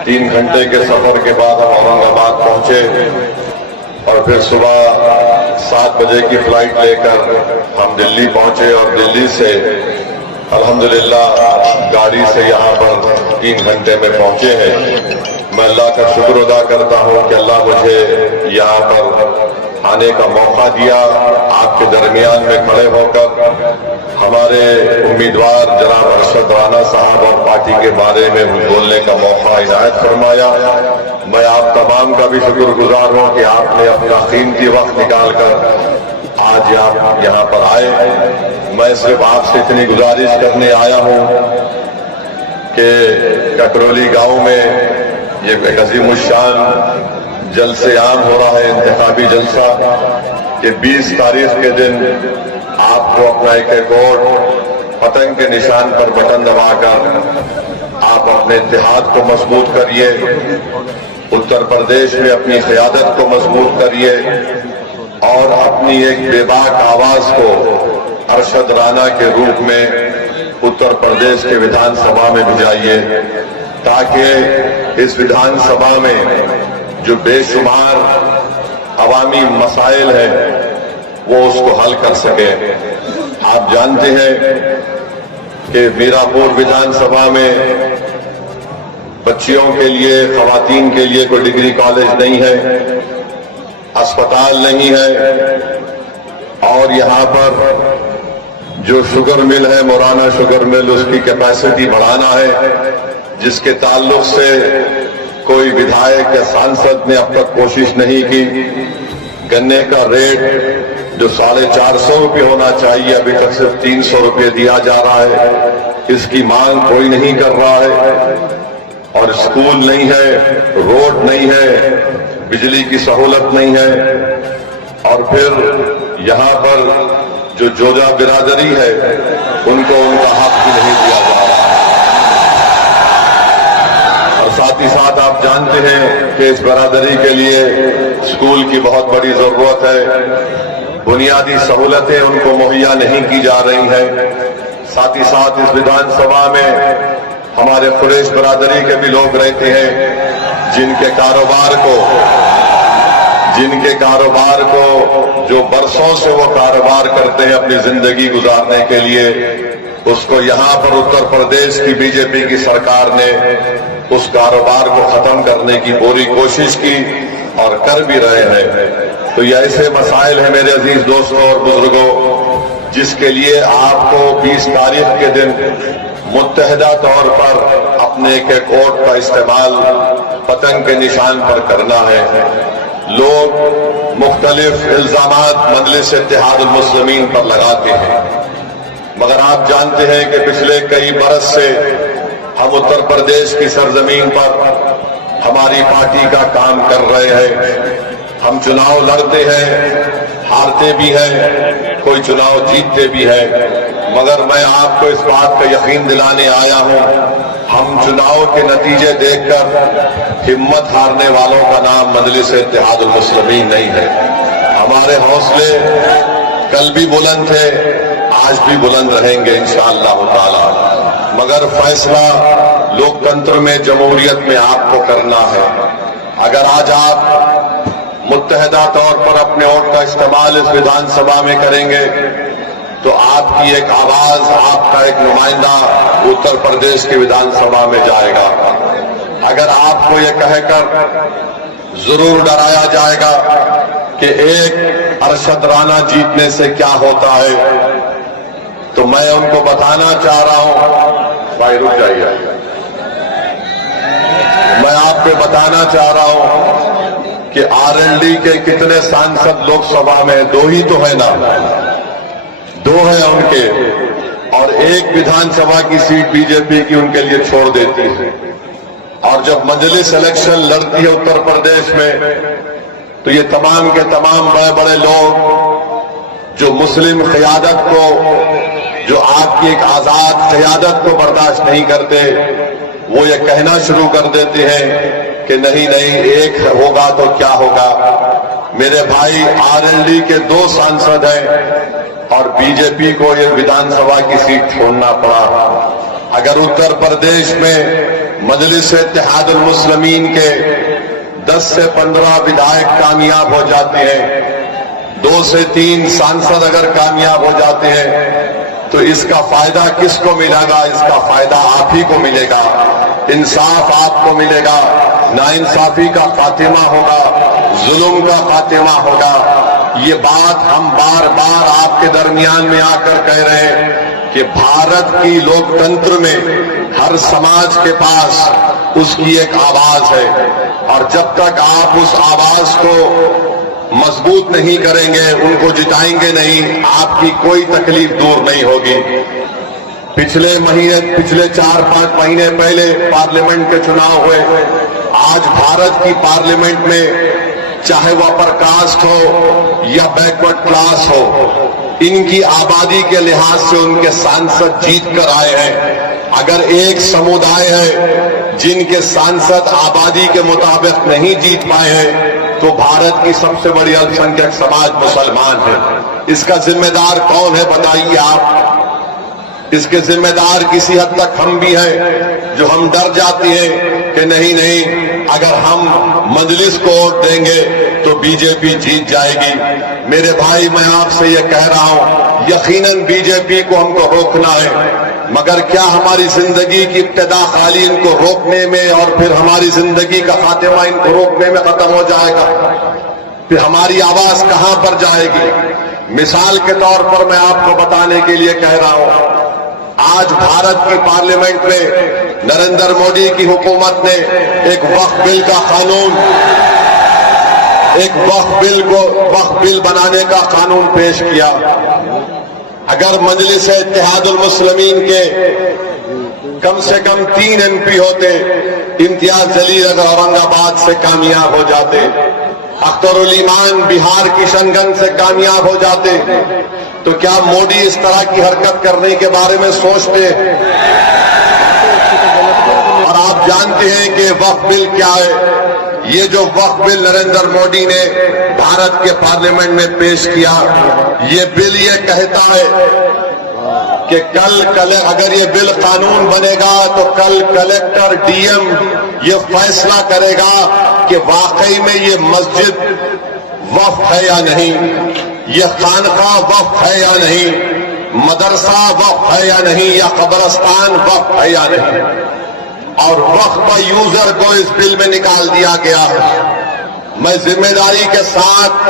3 घंटे के सफर के बाद हम औरंगाबाद पहुंचे और फिर सुबह 7 बजे की फ्लाइट लेकर हम दिल्ली पहुंचे और दिल्ली से अल्हम्दुलिल्लाह गाड़ी से यहाँ पर 3 घंटे में पहुंचे हैं। मैं अल्लाह का शुक्र अदा करता हूँ कि अल्लाह मुझे यहाँ पर आने का मौका दिया, आपके दरमियान में खड़े होकर हमारे उम्मीदवार जनाब अरशद राना साहब और पार्टी के बारे में बोलने का मौका इनायत फरमाया। मैं आप तमाम का भी शुक्रगुजार हूँ कि आपने अपना कीमती वक्त निकाल कर आज आप यहाँ पर आए। मैं सिर्फ आपसे इतनी गुजारिश करने आया हूँ कि ककरौली गांव में ये एक अजीमुश्शान जलसे आम हो रहा है, इंतखाबी जलसा। कि 20 तारीख के दिन आपको अपना एक वोट पतंग के निशान पर बटन दबाकर आप अपने इत्तेहाद को मजबूत करिए, उत्तर प्रदेश में अपनी क़यादत को मजबूत करिए और अपनी एक बेबाक आवाज को अरशद राणा के रूप में उत्तर प्रदेश के विधानसभा में भिजाइए, ताकि इस विधानसभा में जो बेशुमार अवामी मसाइल हैं वो उसको हल कर सके। आप जानते हैं कि मीरापुर विधानसभा में बच्चियों के लिए, खवातीन के लिए कोई डिग्री कॉलेज नहीं है, अस्पताल नहीं है और यहाँ पर जो शुगर मिल है, मोराना शुगर मिल, उसकी कैपेसिटी बढ़ाना है, जिसके ताल्लुक से कोई विधायक या सांसद ने अब तक कोशिश नहीं की। गन्ने का रेट जो 450 रुपये होना चाहिए, अभी तक सिर्फ 300 रुपये दिया जा रहा है। इसकी मांग कोई नहीं कर रहा है और स्कूल नहीं है, रोड नहीं है, बिजली की सहूलत नहीं है और फिर यहाँ पर जो जोजा बिरादरी है उनको उनका हक भी नहीं दिया जा रहा है। और साथ ही साथ आप जानते हैं कि इस बिरादरी के लिए स्कूल की बहुत बड़ी जरूरत है, बुनियादी सहूलतें उनको मुहैया नहीं की जा रही हैं। साथ ही साथ इस विधानसभा में हमारे कुरैश बिरादरी के भी लोग रहते हैं जिनके कारोबार को जो बरसों से वो कारोबार करते हैं अपनी जिंदगी गुजारने के लिए, उसको यहाँ पर उत्तर प्रदेश की बीजेपी की सरकार ने उस कारोबार को खत्म करने की पूरी कोशिश की और कर भी रहे हैं। तो ये ऐसे मसाइल हैं मेरे अजीज दोस्तों और बुजुर्गों, जिसके लिए आपको 20 तारीख के दिन मुत्तहदा तौर पर अपने एक वोट का इस्तेमाल पतंग के निशान पर करना है। लोग मुख्तलिफ इल्जामात मजलिस इत्तेहादुल मुस्लिमीन पर लगाते हैं, मगर आप जानते हैं कि पिछले कई बरस से हम उत्तर प्रदेश की सरजमीन पर हमारी पार्टी का काम कर रहे हैं। हम चुनाव लड़ते हैं, हारते भी हैं, कोई चुनाव जीतते भी हैं, मगर मैं आपको इस बात का यकीन दिलाने आया हूं, हम चुनाव के नतीजे देखकर हिम्मत हारने वालों का नाम मजलिस इत्तेहादुल मुस्लिमीन नहीं है। हमारे हौसले कल भी बुलंद थे, आज भी बुलंद रहेंगे इंशाअल्लाह ताला, मगर फैसला लोकतंत्र में, जमहूरियत में आपको करना है। अगर आज आप मुत्तहदा तौर पर अपने वोट का इस्तेमाल इस विधानसभा में करेंगे तो आपकी एक आवाज, आपका एक नुमाइंदा उत्तर प्रदेश की विधानसभा में जाएगा। अगर आपको ये कहकर जरूर डराया जाएगा कि एक अरशद राणा जीतने से क्या होता है, तो मैं उनको बताना चाह रहा हूं, भाई रुक जाइए, मैं आपको बताना चाह रहा हूं कि आरएलडी के कितने सांसद लोकसभा में, 2 ही तो है ना, 2 है उनके, और एक विधानसभा की सीट बीजेपी की उनके लिए छोड़ देती है। और जब मजलिस इलेक्शन लड़ती है उत्तर प्रदेश में, तो ये तमाम के तमाम बड़े बड़े लोग जो मुस्लिम क़यादत को, जो आपकी एक आजाद क़यादत को बर्दाश्त नहीं करते, वो ये कहना शुरू कर देते हैं कि नहीं नहीं, एक होगा तो क्या होगा। मेरे भाई, आरएलडी के 2 सांसद हैं और बीजेपी को ये विधानसभा की सीट छोड़ना पड़ा। अगर उत्तर प्रदेश में मजलिस इत्तेहादुल मुस्लिमीन के 10 से 15 विधायक कामयाब हो जाते हैं, 2 से 3 सांसद अगर कामयाब हो जाते हैं, तो इसका फायदा किसको मिलेगा? इसका फायदा आप ही को मिलेगा, इंसाफ आपको मिलेगा, नाइंसाफी का खातिमा होगा, जुल्म का खातिमा होगा। ये बात हम बार बार आपके दरमियान में आकर कह रहे हैं कि भारत की लोकतंत्र में हर समाज के पास उसकी एक आवाज है, और जब तक आप उस आवाज को मजबूत नहीं करेंगे, उनको जिताएंगे नहीं, आपकी कोई तकलीफ दूर नहीं होगी। पिछले 4-5 महीने पहले पार्लियामेंट के चुनाव हुए। आज भारत की पार्लियामेंट में चाहे वह अपर कास्ट हो या बैकवर्ड क्लास हो, इनकी आबादी के लिहाज से उनके सांसद जीत कर आए हैं। अगर एक समुदाय है जिनके सांसद आबादी के मुताबिक नहीं जीत पाए हैं, तो भारत की सबसे बड़ी अल्पसंख्यक समाज मुसलमान है। इसका जिम्मेदार कौन है बताइए आप। इसके जिम्मेदार किसी हद तक हम भी हैं, जो हम डर जाती हैं कि नहीं अगर हम मजलिस को वोट देंगे तो बीजेपी जीत जाएगी। मेरे भाई, मैं आपसे ये कह रहा हूं, यकीनन बीजेपी को हमको रोकना है, मगर क्या हमारी जिंदगी की इब्तिदा खाली इनको रोकने में और फिर हमारी जिंदगी का खात्मा इनको रोकने में खत्म हो जाएगा? फिर हमारी आवाज कहां पर जाएगी? मिसाल के तौर पर मैं आपको बताने के लिए कह रहा हूं, आज भारत की पार्लियामेंट में नरेंद्र मोदी की हुकूमत ने एक वक्फ बिल का कानून, एक वक्फ बिल बनाने का कानून पेश किया। अगर मजलिस इत्तेहादुल मुस्लिमीन के कम से कम 3 MP होते, इम्तियाज जलील अगर औरंगाबाद से कामयाब हो जाते, अख्तरुल ईमान बिहार किशनगंज से कामयाब हो जाते, तो क्या मोदी इस तरह की हरकत करने के बारे में सोचते? और आप जानते हैं कि वक्फ बिल क्या है? ये जो वक्फ बिल नरेंद्र मोदी ने भारत के पार्लियामेंट में पेश किया, ये बिल ये कहता है कि कल अगर ये बिल कानून बनेगा तो कल कलेक्टर डीएम ये फैसला करेगा कि वाकई में ये मस्जिद वक्फ है या नहीं, ये खानका वक्फ है या नहीं, मदरसा वक्फ है या नहीं, या कब्रिस्तान वक्फ है या नहीं। और वक्फ यूजर को इस बिल में निकाल दिया गया है। मैं जिम्मेदारी के साथ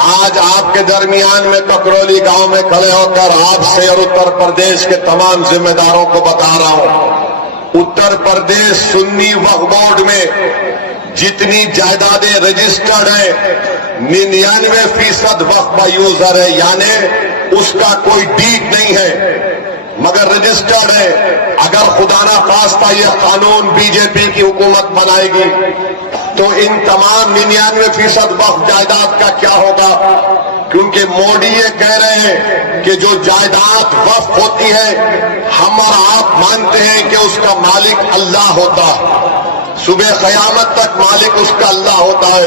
आज आपके दरमियान में ककरौली गांव में खड़े होकर आपसे और उत्तर प्रदेश के तमाम जिम्मेदारों को बता रहा हूं, उत्तर प्रदेश सुन्नी वक्फ बोर्ड में जितनी जायदादें रजिस्टर्ड है 99% वक्फ यूजर है, यानी उसका कोई डीड नहीं है मगर रजिस्टर्ड है। अगर खुदा ना खास्ता यह कानून बीजेपी की हुकूमत बनाएगी तो इन तमाम 99% वक्फ जायदाद का क्या होगा? क्योंकि मोदी ये कह रहे हैं कि जो जायदाद वक्फ होती है, हम और आप मानते हैं कि उसका मालिक अल्लाह होता है, सुबह कयामत तक मालिक उसका अल्लाह होता है,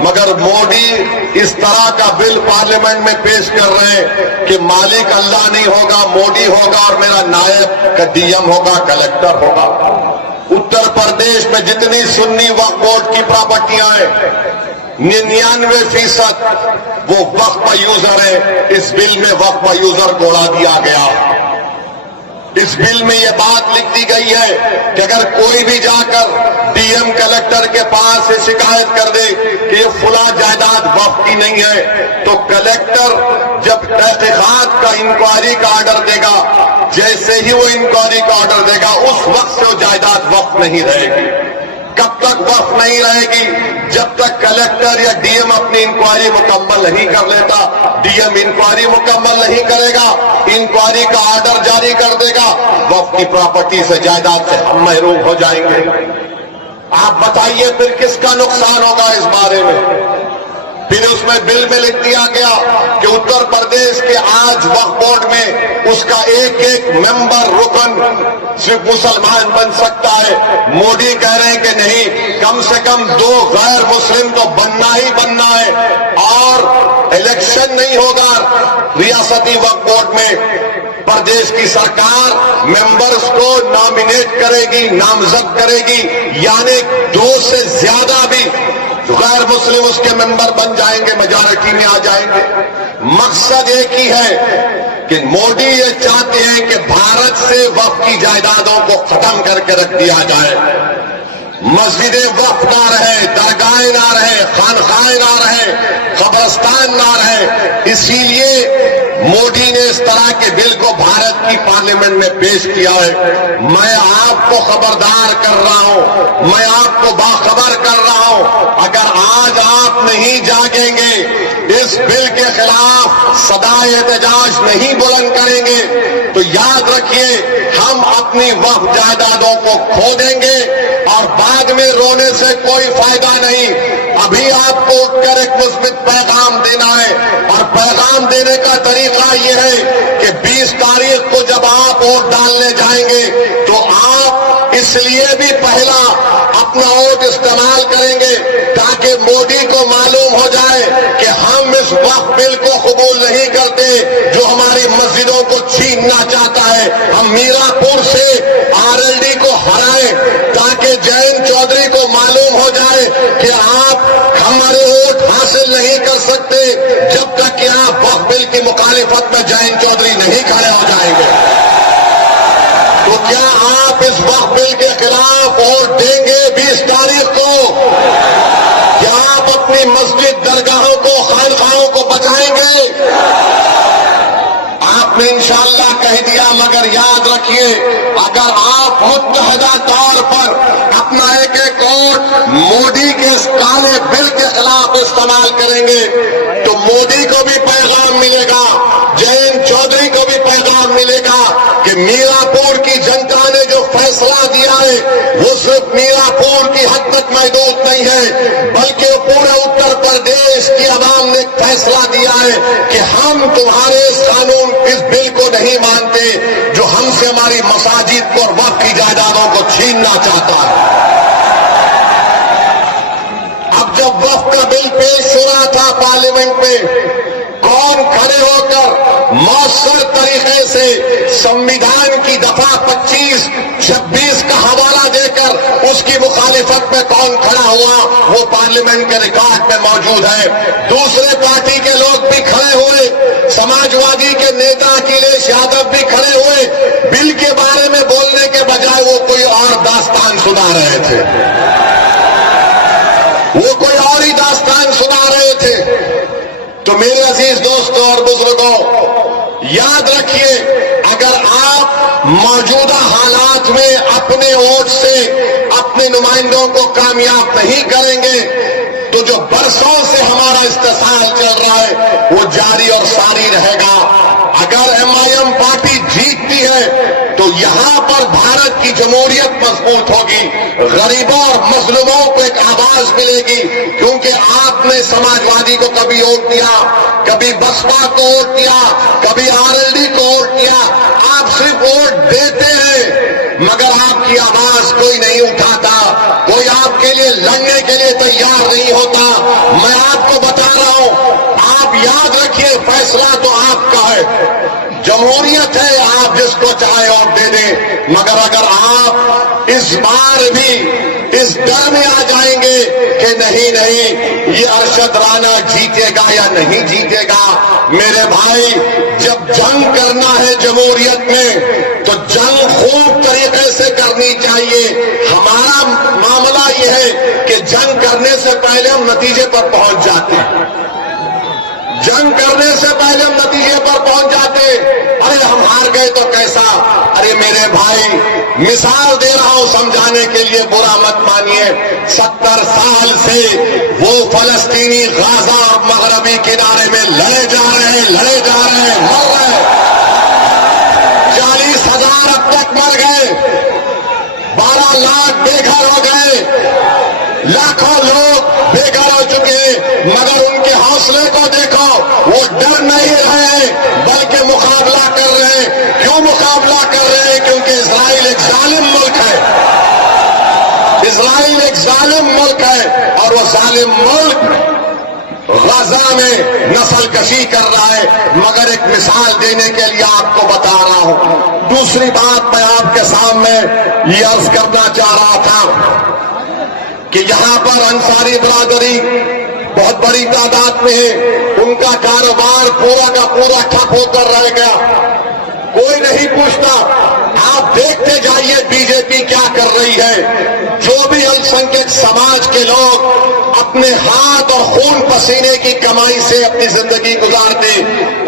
मगर मोदी इस तरह का बिल पार्लियामेंट में पेश कर रहे हैं कि मालिक अल्लाह नहीं होगा, मोदी होगा और मेरा नायब का डीएम होगा, कलेक्टर होगा। उत्तर प्रदेश में जितनी सुन्नी वक्फ बोर्ड की प्रॉपर्टियां हैं 99% वो वक्फ यूजर है। इस बिल में वक्फ यूजर को उड़ा दिया गया। इस बिल में यह बात लिख दी गई है कि अगर कोई भी जाकर डीएम कलेक्टर के पास से शिकायत कर दे कि ये फुला जायदाद वक्फ की नहीं है, तो कलेक्टर जब तहकीकात का इंक्वायरी का ऑर्डर देगा, जैसे ही वो इंक्वायरी का ऑर्डर देगा उस वक्त से वो जायदाद वक्फ नहीं रहेगी। कब तक वक्फ नहीं रहेगी? जब तक कलेक्टर या डीएम अपनी इंक्वायरी मुकम्मल नहीं कर लेता। डीएम इंक्वायरी मुकम्मल नहीं करेगा, इंक्वायरी का ऑर्डर जारी कर देगा, वक्फ की प्रॉपर्टी से, जायदाद से हम महरूम हो जाएंगे। आप बताइए फिर किसका नुकसान होगा इस बारे में? फिर उसमें बिल में लिख दिया गया कि उत्तर प्रदेश के आज वक्फ बोर्ड में उसका एक एक मेंबर रुकन सिर्फ मुसलमान बन सकता है। मोदी कह रहे हैं कि नहीं, कम से कम 2 गैर मुस्लिम तो बनना ही बनना है, और इलेक्शन नहीं होगा रियासती वक्फ बोर्ड में। प्रदेश की सरकार मेंबर्स को नॉमिनेट करेगी, नामजद करेगी, यानी 2 से ज्यादा भी गैर मुस्लिम उसके मेंबर बन जाएंगे, मेजॉरिटी में आ जाएंगे। मकसद एक ही है कि मोदी ये चाहते हैं कि भारत से वक्फ की जायदादों को खत्म करके रख दिया जाए। मस्जिदें वक्फ ना रहे, दरगाहें ना रहे, खानखाएं ना रहे, कब्रिस्तान ना रहे। इसीलिए मोदी ने इस तरह के बिल को भारत की पार्लियामेंट में पेश किया है। मैं आपको खबरदार कर रहा हूं, मैं आपको बाखबर कर रहा हूं, अगर आज आप नहीं जागेंगे, इस बिल के खिलाफ सदाए एहतजाज नहीं बुलंद करेंगे, तो याद रखिए हम अपनी वक्फ जायदादों को खो देंगे और बाद में रोने से कोई फायदा नहीं। अभी आप आपको उठकर एक मजबूत पैगाम देना है, और पैगाम देने का तरीका ये है कि 20 तारीख को जब आप वोट डालने जाएंगे तो आप इसलिए भी पहला अपना वोट इस्तेमाल करेंगे ताकि मोदी को मालूम हो जाए कि हम इस वक्फ बिल को कबूल नहीं करते जो हमारी मस्जिदों को छीनना चाहता है। हम मीरापुर से आरएलडी को हराएं ताकि जयंत चौधरी को मालूम हो जाए कि आप हमारे वोट हासिल नहीं कर सकते जब तक कि आप वक्फ बिल की मुखालिफत में जयंत चौधरी नहीं खड़े हो जाएंगे। तो क्या आप इस वक्फ बिल के खिलाफ वोट देंगे 20 तारीख को? क्या आप अपनी मस्जिद दरगाहों को खानखाहों को बचाएंगे? आपने इंशाअल्लाह कह दिया, मगर याद रखिए अगर आप मुत्तहदा तौर पर अपना एक एक वोट मोदी के इस काले बिल के खिलाफ इस्तेमाल करेंगे तो मोदी को भी पैगाम मिलेगा, जयंत चौधरी को भी पैगाम मिलेगा कि मीरापुर की जनता ने जो फैसला दिया है वो सिर्फ मीरापुर की हद तक महदूद नहीं है बल्कि पूरे उत्तर प्रदेश की आवाम ने फैसला दिया है कि हम तुम्हारे इस कानून इस बिल को नहीं मानते जो हमसे हमारी मसाजिद को और वक्फ की जायदादों को छीनना चाहता है। अब जब वक्फ का बिल पेश हो रहा था पार्लियामेंट में, कौन खड़े होकर मौसर तरीके से संविधान की दफा 25-26 का हवाला देकर उसकी मुखालिफत में कौन खड़ा हुआ वो पार्लियामेंट के रिकॉर्ड में मौजूद है। दूसरे पार्टी के लोग भी खड़े हुए, समाजवादी के नेता अखिलेश यादव भी खड़े हुए, बिल के बारे में बोलने के बजाय वो कोई और दास्तान सुना रहे थे, वो कोई और ही दास्तान सुना रहे थे। तो मेरे अजीज दोस्तों और बुजुर्गों, याद रखिए अगर आप मौजूदा हालात में अपने वोट से अपने नुमाइंदों को कामयाब नहीं करेंगे तो जो बरसों से हमारा इस्तेसाल चल रहा है वो जारी और सारी रहेगा। अगर एमआईएम पार्टी जीतती है तो यहां पर भारत की जमहूरियत मजबूत होगी, गरीबों और मजलूमों को एक आवाज मिलेगी, क्योंकि आपने समाजवादी को कभी वोट दिया, कभी बसपा को वोट दिया, कभी आरएलडी को वोट दिया। आप सिर्फ वोट देते हैं मगर आपकी आवाज कोई नहीं उठाता, कोई आपके लिए लड़ने के लिए तैयार नहीं होता। मैं आपको बता रहा हूं, आप याद रखिए फैसला तो आपका है, जमहूरियत है, आप जिसको चाहे और दे दें, मगर अगर आप इस बार भी इस डर में आ जाएंगे कि नहीं नहीं ये अरशद राना जीतेगा या नहीं जीतेगा, मेरे भाई जब जंग करना है जमहूरियत में तो जंग खूब तरीके से करनी चाहिए। हमारा मामला यह है कि जंग करने से पहले हम नतीजे पर पहुंच जाते हैं, जंग करने से पहले हम नतीजे पर पहुंच जाते। अरे हम हार गए तो कैसा? अरे मेरे भाई मिसाल दे रहा हूं समझाने के लिए, बुरा मत मानिए। 70 साल से वो फलस्तीनी गाजा और मगरबी किनारे में लड़े जा रहे हैं, मर रहे हैं। 40,000 अब तक मर गए, 12 लाख बेघर हो गए, लाखों लोग बेघर हो चुके हैं, मगर उनके हौसले को देखो, वो डर नहीं रहे बल्कि मुकाबला कर रहे हैं। क्यों मुकाबला कर रहे हैं? क्योंकि इजराइल एक जालिम मुल्क है, इजराइल एक जालिम मुल्क है और वो जालिम मुल्क गजा में नस्ल कशी कर रहा है। मगर एक मिसाल देने के लिए आपको बता रहा हूं। दूसरी बात मैं आपके सामने ये अर्ज करना चाह रहा था कि यहां पर अंसारी बरादरी बहुत बड़ी तादाद में है, उनका कारोबार पूरा का पूरा ठप होकर रह गया, कोई नहीं पूछता। आप देखते जाइए बीजेपी क्या कर रही है। जो भी अल्पसंख्यक समाज के लोग अपने हाथ और खून पसीने की कमाई से अपनी जिंदगी गुजारते,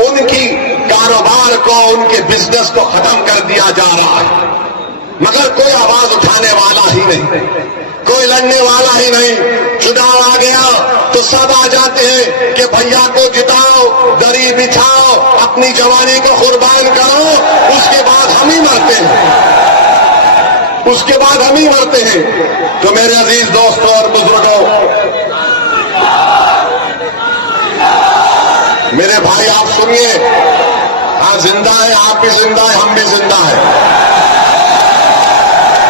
उनकी कारोबार को, उनके बिजनेस को खत्म कर दिया जा रहा है, मगर कोई आवाज उठाने वाला ही नहीं, कोई लड़ने वाला ही नहीं। चुनाव आ गया तो सब आ जाते हैं कि भैया को जिताओ, दरी बिछाओ, अपनी जवानी को कुर्बान करो, उसके बाद हम ही मरते हैं, उसके बाद हम ही मरते हैं। तो मेरे अजीज दोस्तों और बुजुर्गों, मेरे भाई आप सुनिए, हाँ जिंदा है, आप भी जिंदा है, हम भी जिंदा है।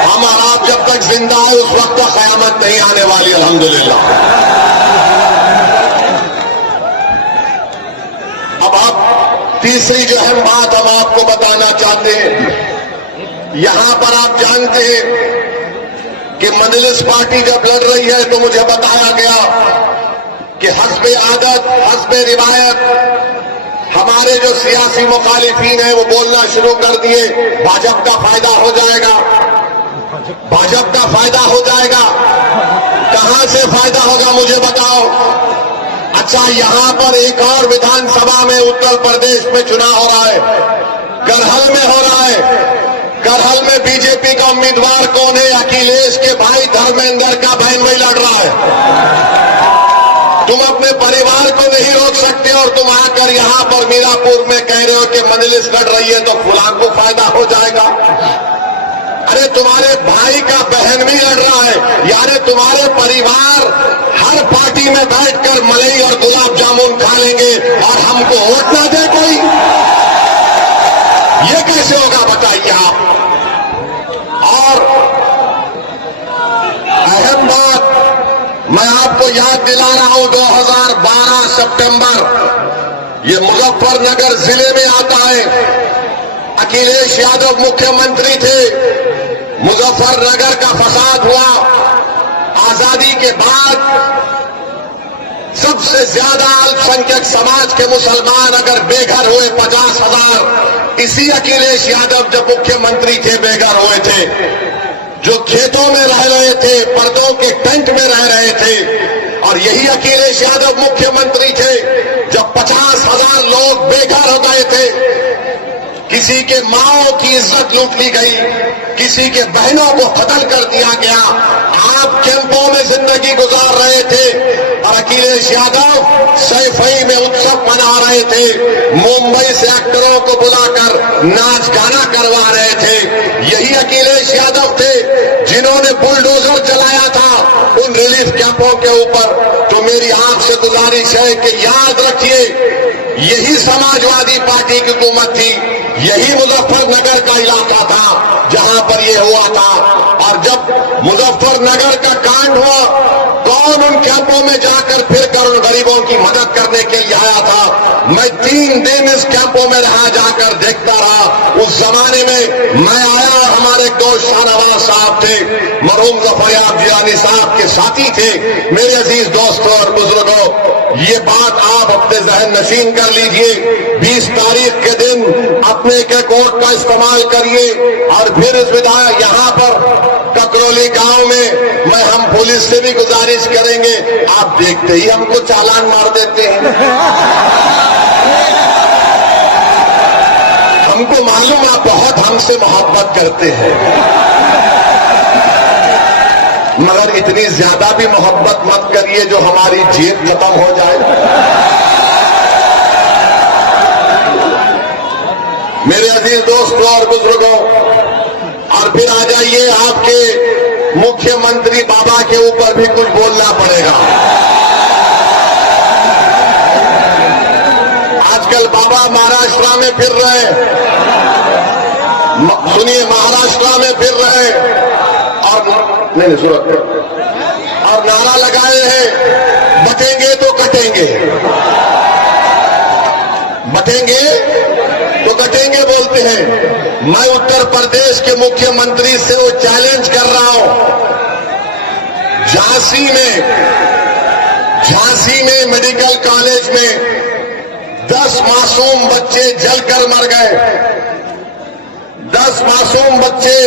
हम और आप जब तक जिंदा है उस वक्त तक कयामत नहीं आने वाली, अल्हम्दुलिल्लाह। अब आप तीसरी जो अहम बात हम आपको बताना चाहते हैं, यहां पर आप जानते हैं कि मजलिस पार्टी जब लड़ रही है तो मुझे बताया गया कि हस्बे आदत, हस्बे रिवायत हमारे जो सियासी मुखालिफीन है वो बोलना शुरू कर दिए, भाजपा का फायदा हो जाएगा, भाजपा का फायदा हो जाएगा। कहां से फायदा होगा मुझे बताओ। अच्छा, यहां पर एक और विधानसभा में उत्तर प्रदेश में चुनाव हो रहा है, करहल में हो रहा है। करहल में बीजेपी का उम्मीदवार कौन है? अखिलेश के भाई धर्मेंद्र का बहन वही लड़ रहा है। तुम अपने परिवार को नहीं रोक सकते और तुम आकर यहां पर मीरापुर में कह रहे हो कि मजलिस लड़ रही है तो फुलां को फायदा हो जाएगा। अरे तुम्हारे भाई का बहन भी लड़ रहा है, यानी तुम्हारे परिवार हर पार्टी में बैठकर मलाई और गुलाब जामुन खा लेंगे और हमको वोट ना दे कोई, ये कैसे होगा बताइए आप। और अहम बात मैं आपको याद दिला रहा हूं, 2012 सितंबर ये मुजफ्फरनगर जिले में आता है। अखिलेश यादव मुख्यमंत्री थे, मुजफ्फरनगर का फसाद हुआ। आजादी के बाद सबसे ज्यादा अल्पसंख्यक समाज के मुसलमान अगर बेघर हुए 50,000, इसी अखिलेश यादव जब मुख्यमंत्री थे बेघर हुए थे। जो खेतों में रह रहे थे, पर्दों के टेंट में रह रहे थे, और यही अखिलेश यादव मुख्यमंत्री थे जब 50,000 लोग बेघर हो गए थे। किसी के माओ की इज्जत लूट ली गई, किसी के बहनों को कत्ल कर दिया गया। आप कैंपों में जिंदगी गुजार रहे थे और अखिलेश यादव सैफई में उत्सव मना रहे थे, मुंबई से एक्टरों को बुलाकर नाच गाना करवा रहे थे। यही अखिलेश यादव थे जिन्होंने बुलडोजर चलाया था उन रिलीफ कैंपों के ऊपर। तो मेरी आपसे गुजारिश है कि याद रखिए, यही समाजवादी पार्टी की हुकूमत थी, यही मुजफ्फरनगर का इलाका था जहां पर यह हुआ था। और जब मुजफ्फरनगर का कांड हुआ, कौन उन कैंपों में जाकर फिर कर उन गरीबों की मदद करने के लिए आया था? मैं 3 दिन इस कैंपों में रहा, जाकर देखता रहा। उस जमाने में मैं आया, हमारे दोस्त शाहनवाज साहब थे, मरहूम जफरयाब जिलानी साहब के साथी थे। मेरे अजीज दोस्तों और बुजुर्गों, ये बात आप अपने जहन नशीन कर लीजिए। 20 तारीख के दिन अपने के कोर्ट का इस्तेमाल करिए और फिर इस विधायक यहां पर ककरौली गांव में हम पुलिस से भी गुजारिश करेंगे, आप देखते ही हमको चालान मार देते हैं। हमको मालूम आप बहुत हमसे मोहब्बत करते हैं, मगर इतनी ज्यादा भी मोहब्बत मत करिए जो हमारी जेब खत्म हो जाए। मेरे अजीज दोस्तों और बुजुर्गों, और फिर आ जाइए, आपके मुख्यमंत्री बाबा के ऊपर भी कुछ बोलना पड़ेगा। आजकल बाबा महाराष्ट्र में फिर रहे, सुनिए, महाराष्ट्र में फिर रहे और नहीं सुनो, और नारा लगाए हैं, बटेंगे तो कटेंगे, बटेंगे तो कटेंगे बोलते हैं। मैं उत्तर प्रदेश के मुख्यमंत्री से वो चैलेंज कर रहा हूं, झांसी में मेडिकल कॉलेज में 10 मासूम बच्चे जलकर मर गए, 10 मासूम बच्चे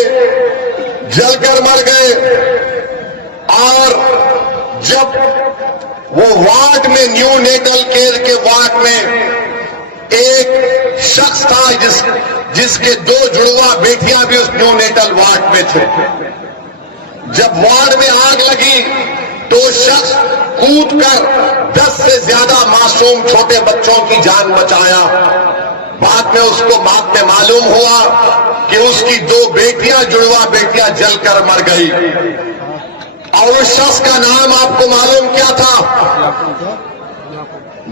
जलकर मर गए। और जब वो वार्ड में, न्यू नेटल केयर के वार्ड में एक शख्स था जिसके 2 जुड़वा बेटियां भी उस न्यू नेटल वार्ड में थे। जब वार्ड में आग लगी तो शख्स कूदकर 10 से ज्यादा मासूम छोटे बच्चों की जान बचाया। बाद में उसको मालूम हुआ कि उसकी 2 बेटियां, जुड़वा बेटियां जलकर मर गई। और उस शख्स का नाम आपको मालूम क्या था?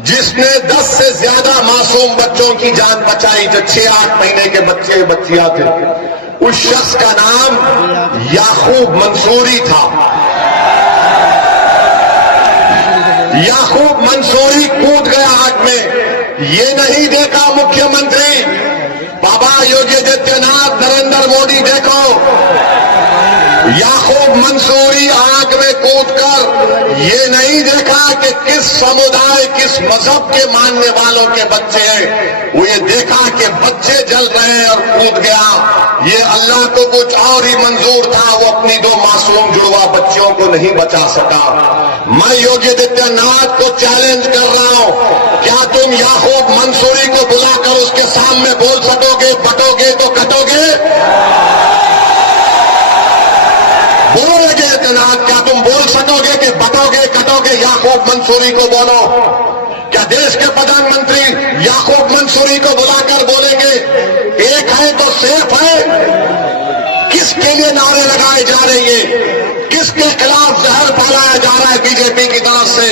जिसने 10 से ज्यादा मासूम बच्चों की जान बचाई, जो 6-8 महीने के बच्चे बच्चियां थे, उस शख्स का नाम याकूब मंसूरी था। याकूब मंसूरी कूद गया आग में। ये नहीं देखा मुख्यमंत्री बाबा योगी आदित्यनाथ, नरेंद्र मोदी, देखो याकूब मंसूरी आग में कूदकर ये नहीं देखा कि किस समुदाय, किस मजहब के मानने वालों के बच्चे हैं। वो ये देखा कि बच्चे जल रहे हैं और कूद गया। ये अल्लाह को कुछ और ही मंजूर था, वो अपनी 2 मासूम जुड़वा बच्चियों को नहीं बचा सका। मैं योगी आदित्यनाथ को चैलेंज कर रहा हूं, क्या तुम याकूब मंसूरी को बुलाकर उसके सामने बोल सकोगे, बटोगे तो कटोगे? बोलोगे आदित्यनाथ, क्या तुम बोल सकोगे कि बटोगे कटोगे? याकूब मंसूरी को बोलो। क्या देश के प्रधानमंत्री याकूब मंसूरी को बुलाकर बोलेंगे एक है तो सेफ है? किसके लिए नारे लगाए जा रहे हैं? किसके खिलाफ जहर फैलाया जा रहा है बीजेपी की तरफ से?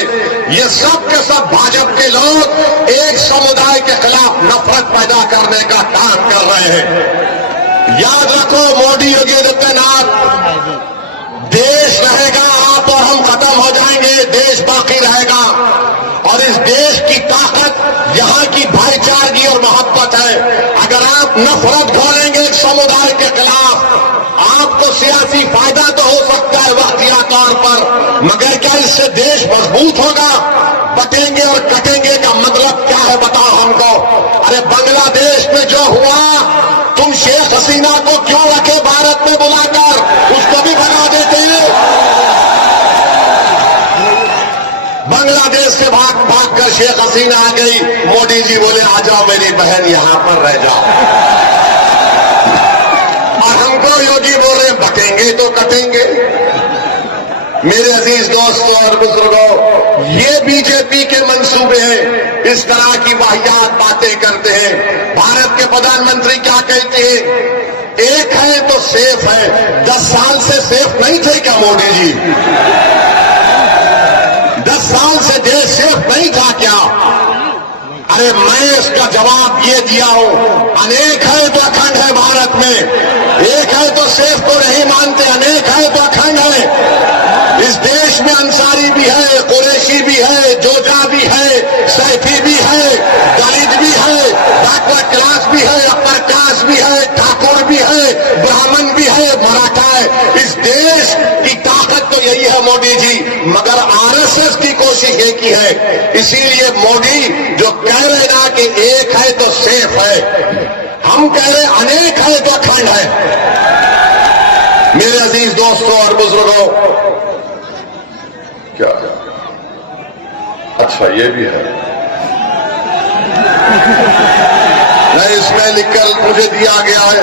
ये सब के सब भाजपा के लोग एक समुदाय के खिलाफ नफरत पैदा करने का काम कर रहे हैं। याद रखो मोदी, योगी आदित्यनाथ, देश रहेगा, आप और हम खत्म हो जाएंगे, देश बाकी रहेगा। और इस देश की ताकत यहाँ की भाईचारगी और मोहब्बत है। अगर आप नफरत घोलेंगे एक समुदाय के खिलाफ, आपको सियासी फायदा तो हो सकता है वक्तिया तौर पर, मगर क्या इससे देश मजबूत होगा? बटेंगे और कटेंगे का मतलब क्या है बताओ हमको। अरे बांग्लादेश में जो हुआ, तुम शेख हसीना को क्यों रखे भारत में बुलाकर? उसको भी भगा देते हैं। बांग्लादेश से भाग कर शेख हसीना आ गई, मोदी जी बोले आ जाओ मेरी बहन, यहां पर रह जाओ। और हमको योगी बोल रहे बटेंगे तो कटेंगे। मेरे अजीज दोस्तों और बुजुर्गों, ये बीजेपी के मंसूबे हैं। इस तरह की वाहियात बातें करते हैं। भारत के प्रधानमंत्री क्या कहते हैं? एक है तो सेफ है। 10 साल से सेफ नहीं थे क्या मोदी जी? 10 साल से देश सेफ नहीं था क्या? अरे मैं इसका जवाब ये दिया हूं, अनेक है तो अखंड है भारत में। एक है तो सेफ को नहीं मानते, अनेक है तो अखंड है। इस देश में अंसारी भी है, कुरैशी भी है, जोजा भी है, सैफी भी है, दलित भी है, बैकवर्ड क्लास भी है, अपर क्लास भी है, ठाकुर भी है, ब्राह्मण भी है, मराठा है। इस देश की ताकत तो यही है मोदी जी, मगर आरएसएस की कोशिश एक ही है। इसीलिए मोदी जो कह रहे ना कि एक है तो सेफ है, हम कह रहे अनेक है तो अखंड है। मेरे अजीज दोस्तों और बुजुर्गों, क्या अच्छा ये भी है नहीं, इसमें लिखकर मुझे दिया गया है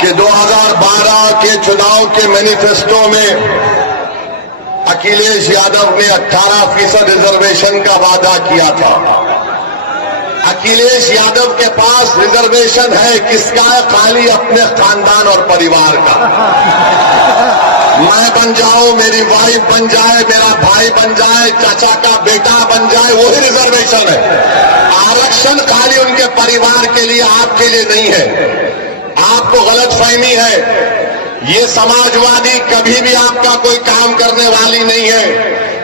कि 2012 के चुनाव के मैनिफेस्टो में अखिलेश यादव ने 18% रिजर्वेशन का वादा किया था। अखिलेश यादव के पास रिजर्वेशन है किसका? खाली अपने खानदान और परिवार का। मैं बन जाऊं, मेरी वाइफ बन जाए, मेरा भाई बन जाए, चाचा का बेटा बन जाए, वही रिजर्वेशन है। आरक्षण खाली उनके परिवार के लिए, आपके लिए नहीं है। आपको गलतफहमी है। ये समाजवादी कभी भी आपका कोई काम करने वाली नहीं है,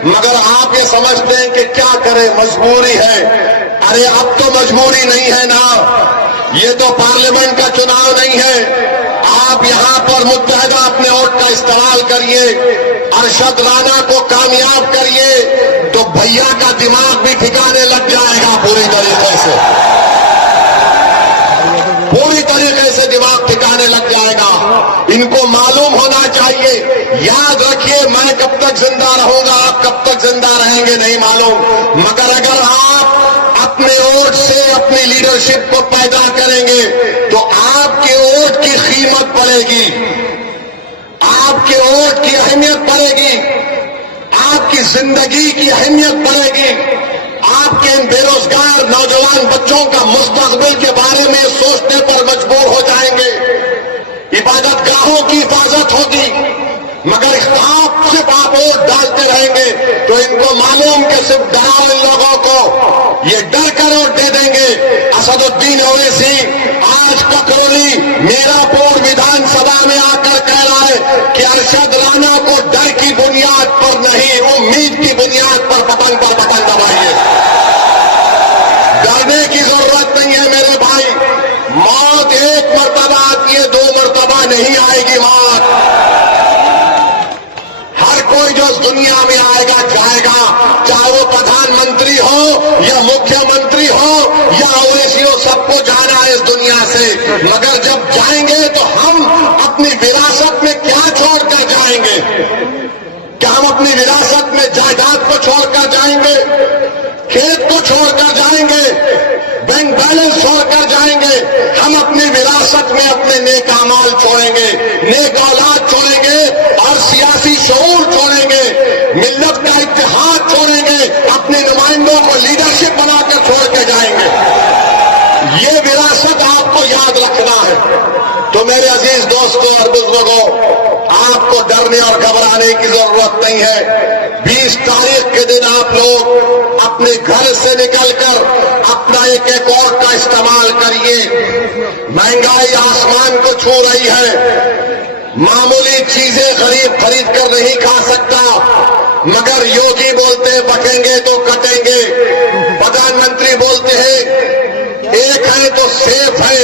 मगर आप ये समझते हैं कि क्या करें, मजबूरी है। अरे अब तो मजबूरी नहीं है ना, ये तो पार्लियामेंट का चुनाव नहीं है। आप यहां पर मुत्तहदा अपने वोट का इस्तेमाल करिए, अरशद राणा को कामयाब करिए, तो भैया का दिमाग भी ठिकाने लग जाएगा पूरी तरीके से। पूरी तरीके से दिमाग ठिकाने लग जाएगा। इनको मालूम होना चाहिए। याद रखिए, मैं कब तक जिंदा रहूंगा, आप कब तक जिंदा रहेंगे नहीं मालूम, मगर अगर आप अपने वोट से अपनी लीडरशिप को पैदा करेंगे तो आपके वोट की कीमत बढ़ेगी, आपके वोट की अहमियत बढ़ेगी, आपकी जिंदगी की अहमियत बढ़ेगी। आपके इन बेरोजगार नौजवान बच्चों का मुस्तकबिल के बारे में सोचने पर मजबूर हो जाएंगे। इबादत गाहों की हिफाजत होगी, मगर आप सिर्फ वोट डालते रहेंगे तो इनको मालूम कि सिर्फ डराओ इन लोगों को, ये डर कर वोट दे देंगे। असदुद्दीन ओवैसी आज ककरौली मीरापुर विधानसभा में आकर कह रहा है कि अरशद राणा को डर की बुनियाद पर नहीं, उम्मीद की बुनियाद पर बटन दबाइए। डरने की जरूरत नहीं है मेरे भाई। मौत एक मर्तबा आती है, 2 मर्तबा नहीं आएगी मौत। हर कोई जो इस दुनिया में आएगा जाएगा, चाहे वो प्रधानमंत्री हो या मुख्यमंत्री हो या ओवैसी हो, सबको जाना है इस दुनिया से। मगर जब जाएंगे तो हम अपनी विरासत में क्या छोड़कर जाएंगे? क्या हम अपनी विरासत में जायदाद को छोड़कर जाएंगे, खेत को छोड़कर जाएंगे, बैंक बैलेंस छोड़कर जाएंगे? हम अपनी विरासत में अपने नेक अमाल छोड़ेंगे, नेक औलाद छोड़ेंगे और सियासी शऊर छोड़ेंगे, मिल्लत का इत्तेहाद छोड़ेंगे, अपने नुमाइंदों को लीडरशिप बनाकर छोड़ के जाएंगे। ये विरासत आपको याद रखना है। तो मेरे अजीज दोस्तों और बुजुर्गों, आपको डरने और घबराने की जरूरत नहीं है। 20 तारीख के दिन आप लोग अपने घर से निकलकर अपना एक वोट का इस्तेमाल करिए। महंगाई आसमान को छू रही है, मामूली चीजें खरीद कर नहीं खा सकता, मगर योगी बोलते हैं बटेंगे तो कटेंगे, प्रधानमंत्री बोलते हैं एक है तो सेफ है,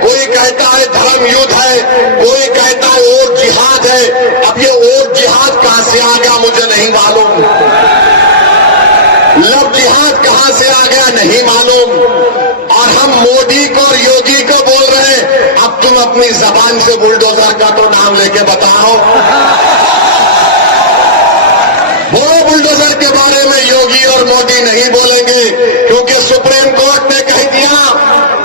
कोई कहता है धर्म युद्ध है, कोई कहता है और जिहाद है। अब ये और जिहाद कहां से आ गया मुझे नहीं मालूम, लव जिहाद कहां से आ गया नहीं मालूम। और हम मोदी को और योगी को बोल रहे हैं, अब तुम अपनी जबान से बुलडोजर का तो नाम लेके बताओ। वो बुलडोजर के बारे में योगी और मोदी नहीं बोलेंगे, क्योंकि सुप्रीम कोर्ट ने कह दिया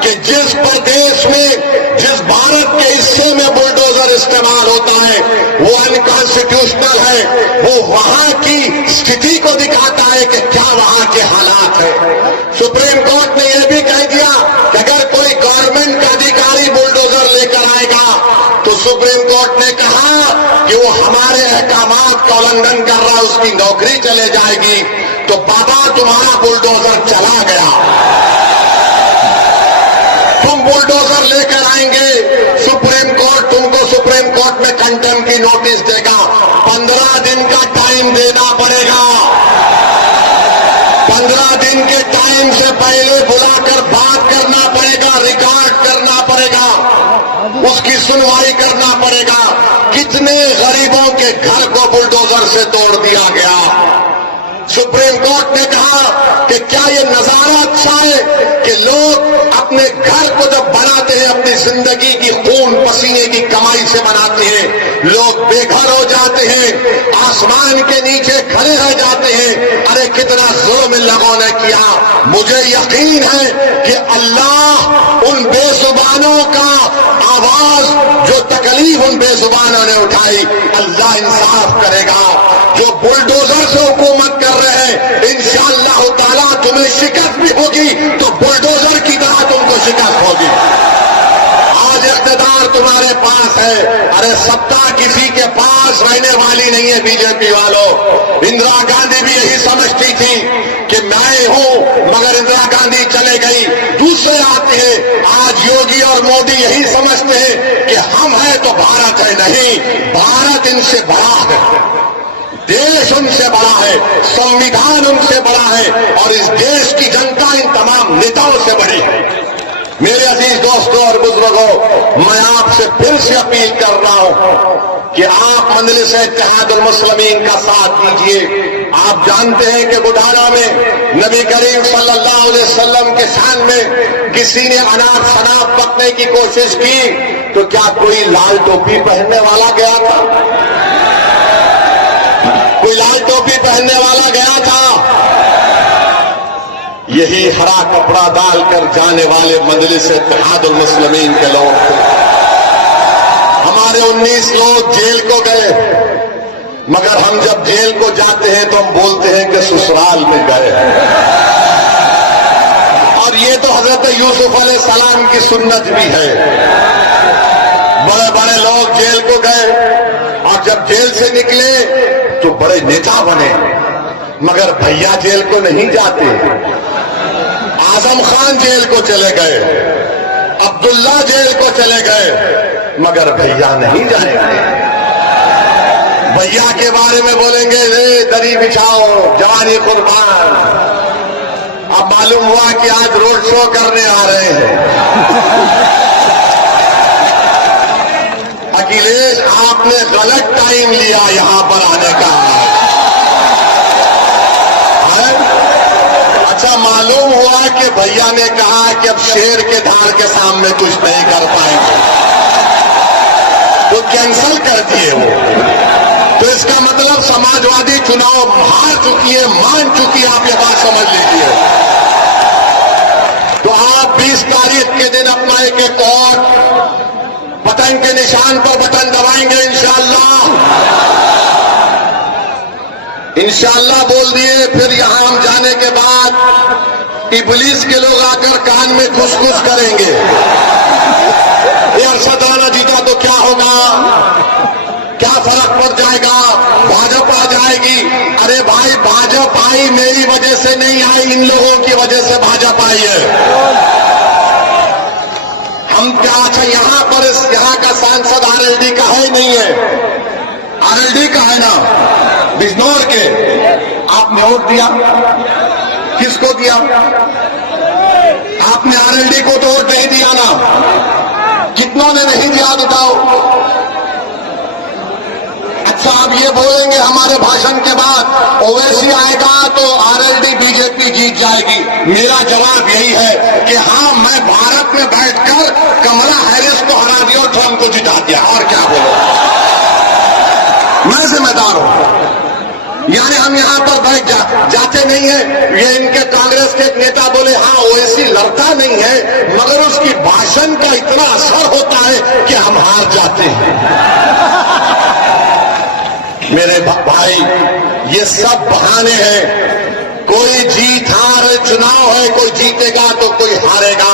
कि जिस प्रदेश में, जिस भारत के हिस्से में बुलडोजर इस्तेमाल होता है वो अनकॉन्स्टिट्यूशनल है। वो वहां की स्थिति को दिखाता है कि क्या वहां के हालात है। सुप्रीम कोर्ट ने यह भी कह दिया कि अगर कोई गवर्नमेंट का अधिकारी बुलडोजर लेकर आएगा तो सुप्रीम कोर्ट ने कहा कि वो हमारे अहकामात का उल्लंघन कर रहा है, उसकी नौकरी चले जाएगी। तो बाबा तुम्हारा बुलडोजर चला गया, तुम बुलडोजर लेकर आएंगे, सुप्रीम कोर्ट तुमको सुप्रीम कोर्ट में कंटेम्प्ट की नोटिस देगा। 15 दिन का टाइम देना पड़ेगा। 15 दिन के टाइम से पहले बुलाकर बात करना पड़ेगा, रिकॉर्ड करना पड़ेगा, उसकी सुनवाई करना पड़ेगा। कितने गरीबों के घर को बुलडोजर से तोड़ दिया गया। सुप्रीम कोर्ट ने कहा कि क्या ये नजारा अच्छा है कि लोग अपने घर को जब बनाते हैं, अपनी जिंदगी की खून पसीने की कमाई से बनाते हैं, लोग बेघर हो जाते हैं, आसमान के नीचे खड़े रह जाते हैं। अरे कितना जुल्म इन लोगों ने किया। मुझे यकीन है कि अल्लाह उन बेजुबानों का आवाज, जो तकलीफ उन बेजुबानों ने उठाई, अल्लाह इंसाफ करेगा। जो बुलडोजर से हुकूमत कर रहे हैं, इंशाअल्लाह ताला तुम्हें शिकस्त भी होगी तो बुलडोजर की तरह तुमको शिकस्त होगी। आज इख्तिदार तुम्हारे पास है, अरे सत्ता किसी के पास रहने वाली नहीं है। बीजेपी वालों, इंदिरा गांधी भी यही समझती थी कि मैं हूं, मगर इंदिरा गांधी चले गई, दूसरे आते हैं। आज योगी और मोदी यही समझते हैं कि हम हैं तो भारत है। नहीं, भारत इनसे बड़ा है, देश उनसे बड़ा है, संविधान उनसे बड़ा है और इस देश की जनता इन तमाम नेताओं से बड़ी है। मेरे अजीज दोस्तों और बुजुर्गों, मैं आपसे फिर से अपील कर रहा हूं कि आप मजलिस इत्तेहादुल मुस्लिमीन का साथ दीजिए। आप जानते हैं कि बुढ़ाना में नबी करीम सल्लल्लाहु अलैहि वसल्लम के शान में किसी ने अनाज शराब पकने की कोशिश की तो क्या कोई लाल टोपी पहनने वाला गया था? कोई लाल टोपी पहनने वाला गया था? यही हरा कपड़ा डालकर जाने वाले मजलिस इत्तेहादुल मुस्लिमीन के लोग थे। हमारे 19 लोग जेल को गए, मगर हम जब जेल को जाते हैं तो हम बोलते हैं कि ससुराल में गए। और ये तो हजरत यूसुफ अलैहिस्सलाम की सुन्नत भी है। बड़े बड़े लोग जेल को गए और जब जेल से निकले तो तो बड़े नेता बने, मगर भैया जेल को नहीं जाते। आजम खान जेल को चले गए, अब्दुल्ला जेल को चले गए, मगर भैया नहीं जाएंगे। भैया के बारे में बोलेंगे रे दरी बिछाओ जवानी कुर्बान। अब मालूम हुआ कि आज रोड शो करने आ रहे हैं। अखिलेश, आपने गलत टाइम लिया यहां पर आने का। अच्छा, मालूम हुआ कि भैया ने कहा कि अब शेर के धार के सामने कुछ नहीं कर पाएंगे, तो कैंसिल कर दिए वो। तो इसका मतलब समाजवादी चुनाव हार चुकी है, मान चुकी है। आप ये बात समझ लीजिए। तो आप 20 तारीख के दिन अपना एक और पतंग के निशान पर बटन दबाएंगे इंशाअल्लाह। इंशाअल्लाह बोल दिए। फिर यहां हम जाने के बाद इबलीस के लोग आकर कान में खुश करेंगे, ये अरशद राणा जीता तो क्या होगा, क्या फर्क पड़ जाएगा, भाजपा आ जाएगी। अरे भाई, भाजपा आई मेरी वजह से नहीं आई, इन लोगों की वजह से भाजपा आई है। हम क्या, अच्छा यहां पर यहां का सांसद आरएलडी का है नहीं है? आरएलडी का है ना, बिजनौर के। आपने वोट दिया, किसको दिया? आपने आरएलडी को तो वोट नहीं दिया ना। कितनों ने नहीं दिया बताओ? अच्छा, आप ये बोलेंगे हमारे भाषण के बाद ओवैसी आएगा तो आरएलडी बीजेपी जीत जाएगी। मेरा जवाब यही है कि हाँ, मैं भारत में बैठकर कमला हैरिस को हरा दिया और ट्रंप को जिता दिया, और क्या बोलो, मैं जिम्मेदार हूं। यानी हम यहां पर बैठ जाते नहीं है। ये इनके कांग्रेस के एक नेता बोले हाँ ओवैसी लड़ता नहीं है, मगर उसकी भाषण का इतना असर होता है कि हम हार जाते हैं। मेरे भाई, ये सब बहाने हैं। कोई जीत हार चुनाव है, कोई जीतेगा तो कोई हारेगा।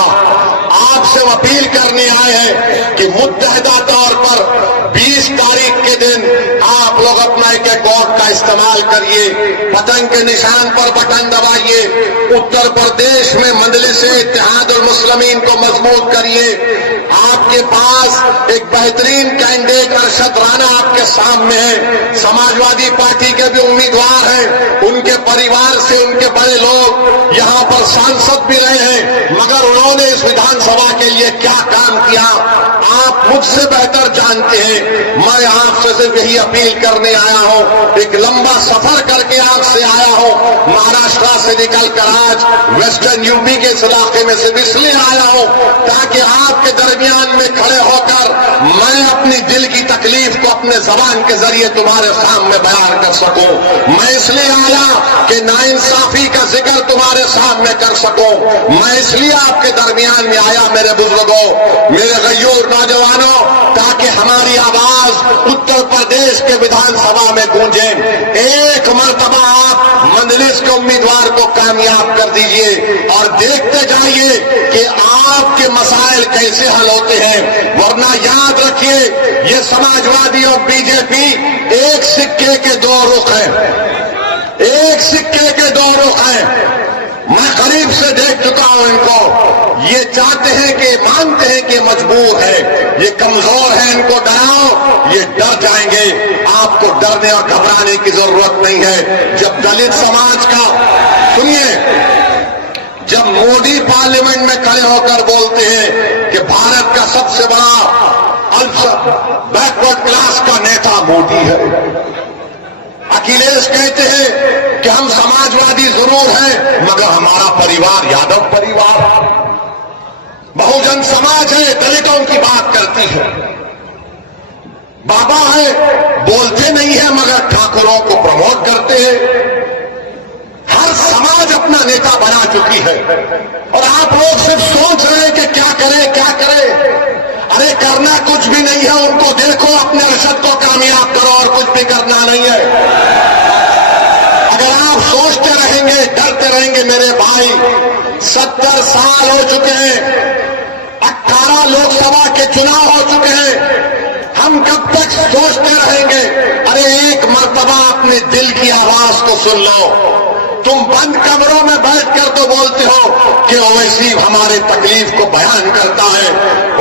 आपसे हम अपील करने आए हैं कि मुत्तहदा तौर पर 20 तारीख के दिन आप लोग अपना एक वोट का इस्तेमाल करिए, पतंग के निशान पर बटन दबाइए, उत्तर प्रदेश में मजलिस-ए-इत्तेहादुल मुस्लिमीन को मजबूत करिए। आपके पास एक बेहतरीन कैंडिडेट अरशद राणा आपके सामने है। समाजवादी पार्टी के भी उम्मीदवार हैं, उनके परिवार से उनके बड़े लोग यहां पर सांसद भी रहे हैं, मगर उन्होंने इस विधानसभा के लिए क्या काम किया आप मुझसे बेहतर जानते हैं। मैं आपसे सिर्फ यही अपील करने आया हूं। एक लंबा सफर करके आपसे आया हूं, महाराष्ट्र से निकलकर आज वेस्टर्न यूपी के इस इलाके में सिर्फ इसलिए आया हूं ताकि आपके दरमियान में खड़े होकर मैं अपनी दिल की तकलीफ को अपने जबान के जरिए तुम्हारे सामने बयान कर सकूं। मैं इसलिए आया कि नाइंसाफी का जिक्र तुम्हारे सामने कर सकूं। मैं इसलिए आपके दरमियान में आया मेरे बुजुर्गों, मेरे गयूर नौजवानों, ताकि हमारी आवाज उत्तर प्रदेश के विधानसभा में गूंजे। एक मर्तबा आप मजलिस के उम्मीदवार को कामयाब कर दीजिए और देखते जाइए कि आपके मसाइल कैसे हल होते हैं। वरना याद रखिए, ये समाजवादी और बीजेपी एक सिक्के के दो रुख हैं, एक सिक्के के दो रुख हैं। मैं करीब से देख चुका हूं इनको। ये चाहते हैं कि मानते हैं कि मजबूर है, ये कमजोर है, इनको डराओ ये डर जाएंगे। आपको डरने और घबराने की जरूरत नहीं है। जब दलित समाज का, सुनिए, जब मोदी पार्लियामेंट में खड़े होकर बोलते हैं कि भारत का सबसे बड़ा बैकवर्ड क्लास का नेता मोदी है, अखिलेश कहते हैं कि हम समाजवादी जरूर हैं मगर हमारा परिवार यादव परिवार, बहुजन समाज है, दलितों की बात करती है, बाबा है, बोलते नहीं है मगर ठाकुरों को प्रमोट करते हैं। हर समाज अपना नेता बना चुकी है और आप लोग सिर्फ सोच रहे हैं कि क्या करें क्या करें। अरे करना कुछ भी नहीं है, उनको देखो, अपने अरशद को कामयाब करो और कुछ भी करना नहीं है। अगर आप सोचते रहेंगे, डरते रहेंगे, मेरे भाई 70 साल हो चुके हैं, 18 लोकसभा के चुनाव हो चुके हैं, हम हम कब तक सोचते रहेंगे? अरे एक मर्तबा अपने दिल की आवाज को सुन लो। तुम बंद कमरों में बैठकर तो बोलते हो कि ओवैसी हमारे तकलीफ को बयान करता है,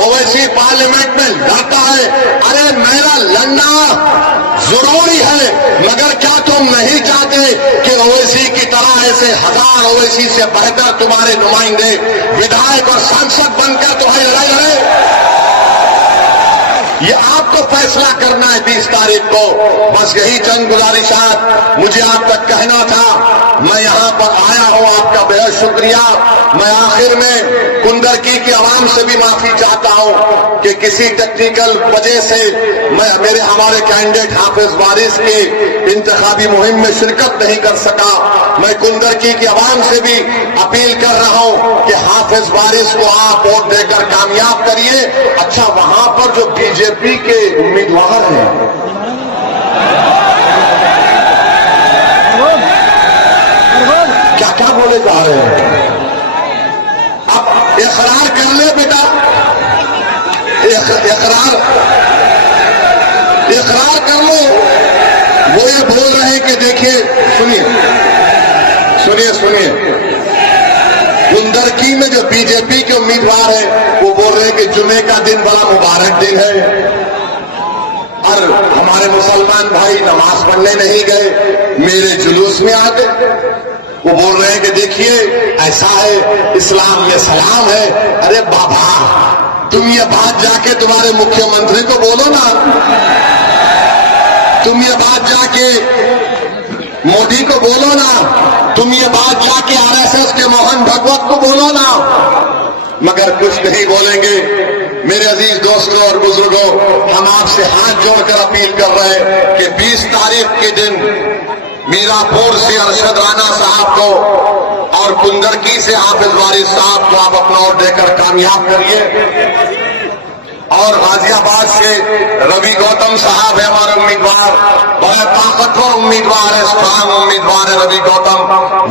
ओवैसी पार्लियामेंट में लड़ता है। अरे मेरा लड़ना जरूरी है, मगर क्या तुम नहीं चाहते कि ओवैसी की तरह ऐसे हजार ओवैसी से बेहतर तुम्हारे नुमाइंदे विधायक और सांसद बनकर तुम्हारी लड़ाई लड़े? ये आपको फैसला करना है 20 तारीख को। बस यही चंद गुजारिशात मुझे आप तक कहना था। मैं यहाँ पर आया हूँ, आपका बेहद शुक्रिया। मैं आखिर में कुंदरकी की आवाम से भी माफी चाहता हूँ कि किसी टेक्निकल वजह से हमारे कैंडिडेट हाफिज वारिस के इंतखाबी मुहिम में शिरकत नहीं कर सका। मैं कुंदरकी की आवाम से भी अपील कर रहा हूँ कि हाफिज वारिस को आप वोट देकर कामयाब करिए। अच्छा, वहां पर जो बीजेपी के उम्मीदवार हैं, क्या क्या बोले जा रहे हैं? अब इकरार कर ले बेटा, इकरार कर लो। वो ये बोल रहे हैं कि देखिए, सुनिए, कुंदरकी में जो बीजेपी के उम्मीदवार हैं वो बोल रहे हैं कि जुमे का दिन बड़ा मुबारक दिन है और हमारे मुसलमान भाई नमाज पढ़ने नहीं गए, मेरे जुलूस में आ गए। वो बोल रहे हैं कि देखिए ऐसा है, इस्लाम में सलाम है। अरे बाबा, तुम ये बात जाके तुम्हारे मुख्यमंत्री को बोलो ना, तुम ये बात जाके मोदी को बोलो ना, तुम ये बात जाके आरएसएस के मोहन भागवत को बोलो ना, मगर कुछ नहीं बोलेंगे। मेरे अजीज दोस्तों और बुजुर्गों, हम आपसे हाथ जोड़कर अपील कर रहे हैं कि 20 तारीख के दिन मीरापुर से अरशद राणा साहब को और कुंदरकी से हाफिज वारिस साहब को आप अपना वोट देकर कामयाब करिए। और गाजियाबाद से रवि गौतम साहब है हमारे उम्मीदवार, बड़ा ताकतवर उम्मीदवार है, स्ट्रांग उम्मीदवार है रवि गौतम,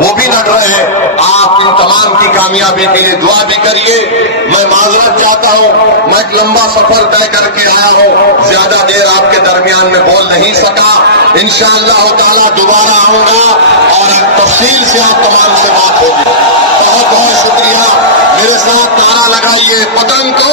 वो भी लड़ रहे हैं। आप इन तमाम की कामयाबी के लिए दुआ भी करिए। मैं माजरत चाहता हूँ, मैं एक लंबा सफर तय करके आया हूँ, ज्यादा देर आपके दरमियान में बोल नहीं सका। इंशाअल्लाह ताला दोबारा आऊंगा और तफसील से आप तमाम से बात होगी। बहुत बहुत शुक्रिया। मेरे साथ नारा लगाइए, पतंग को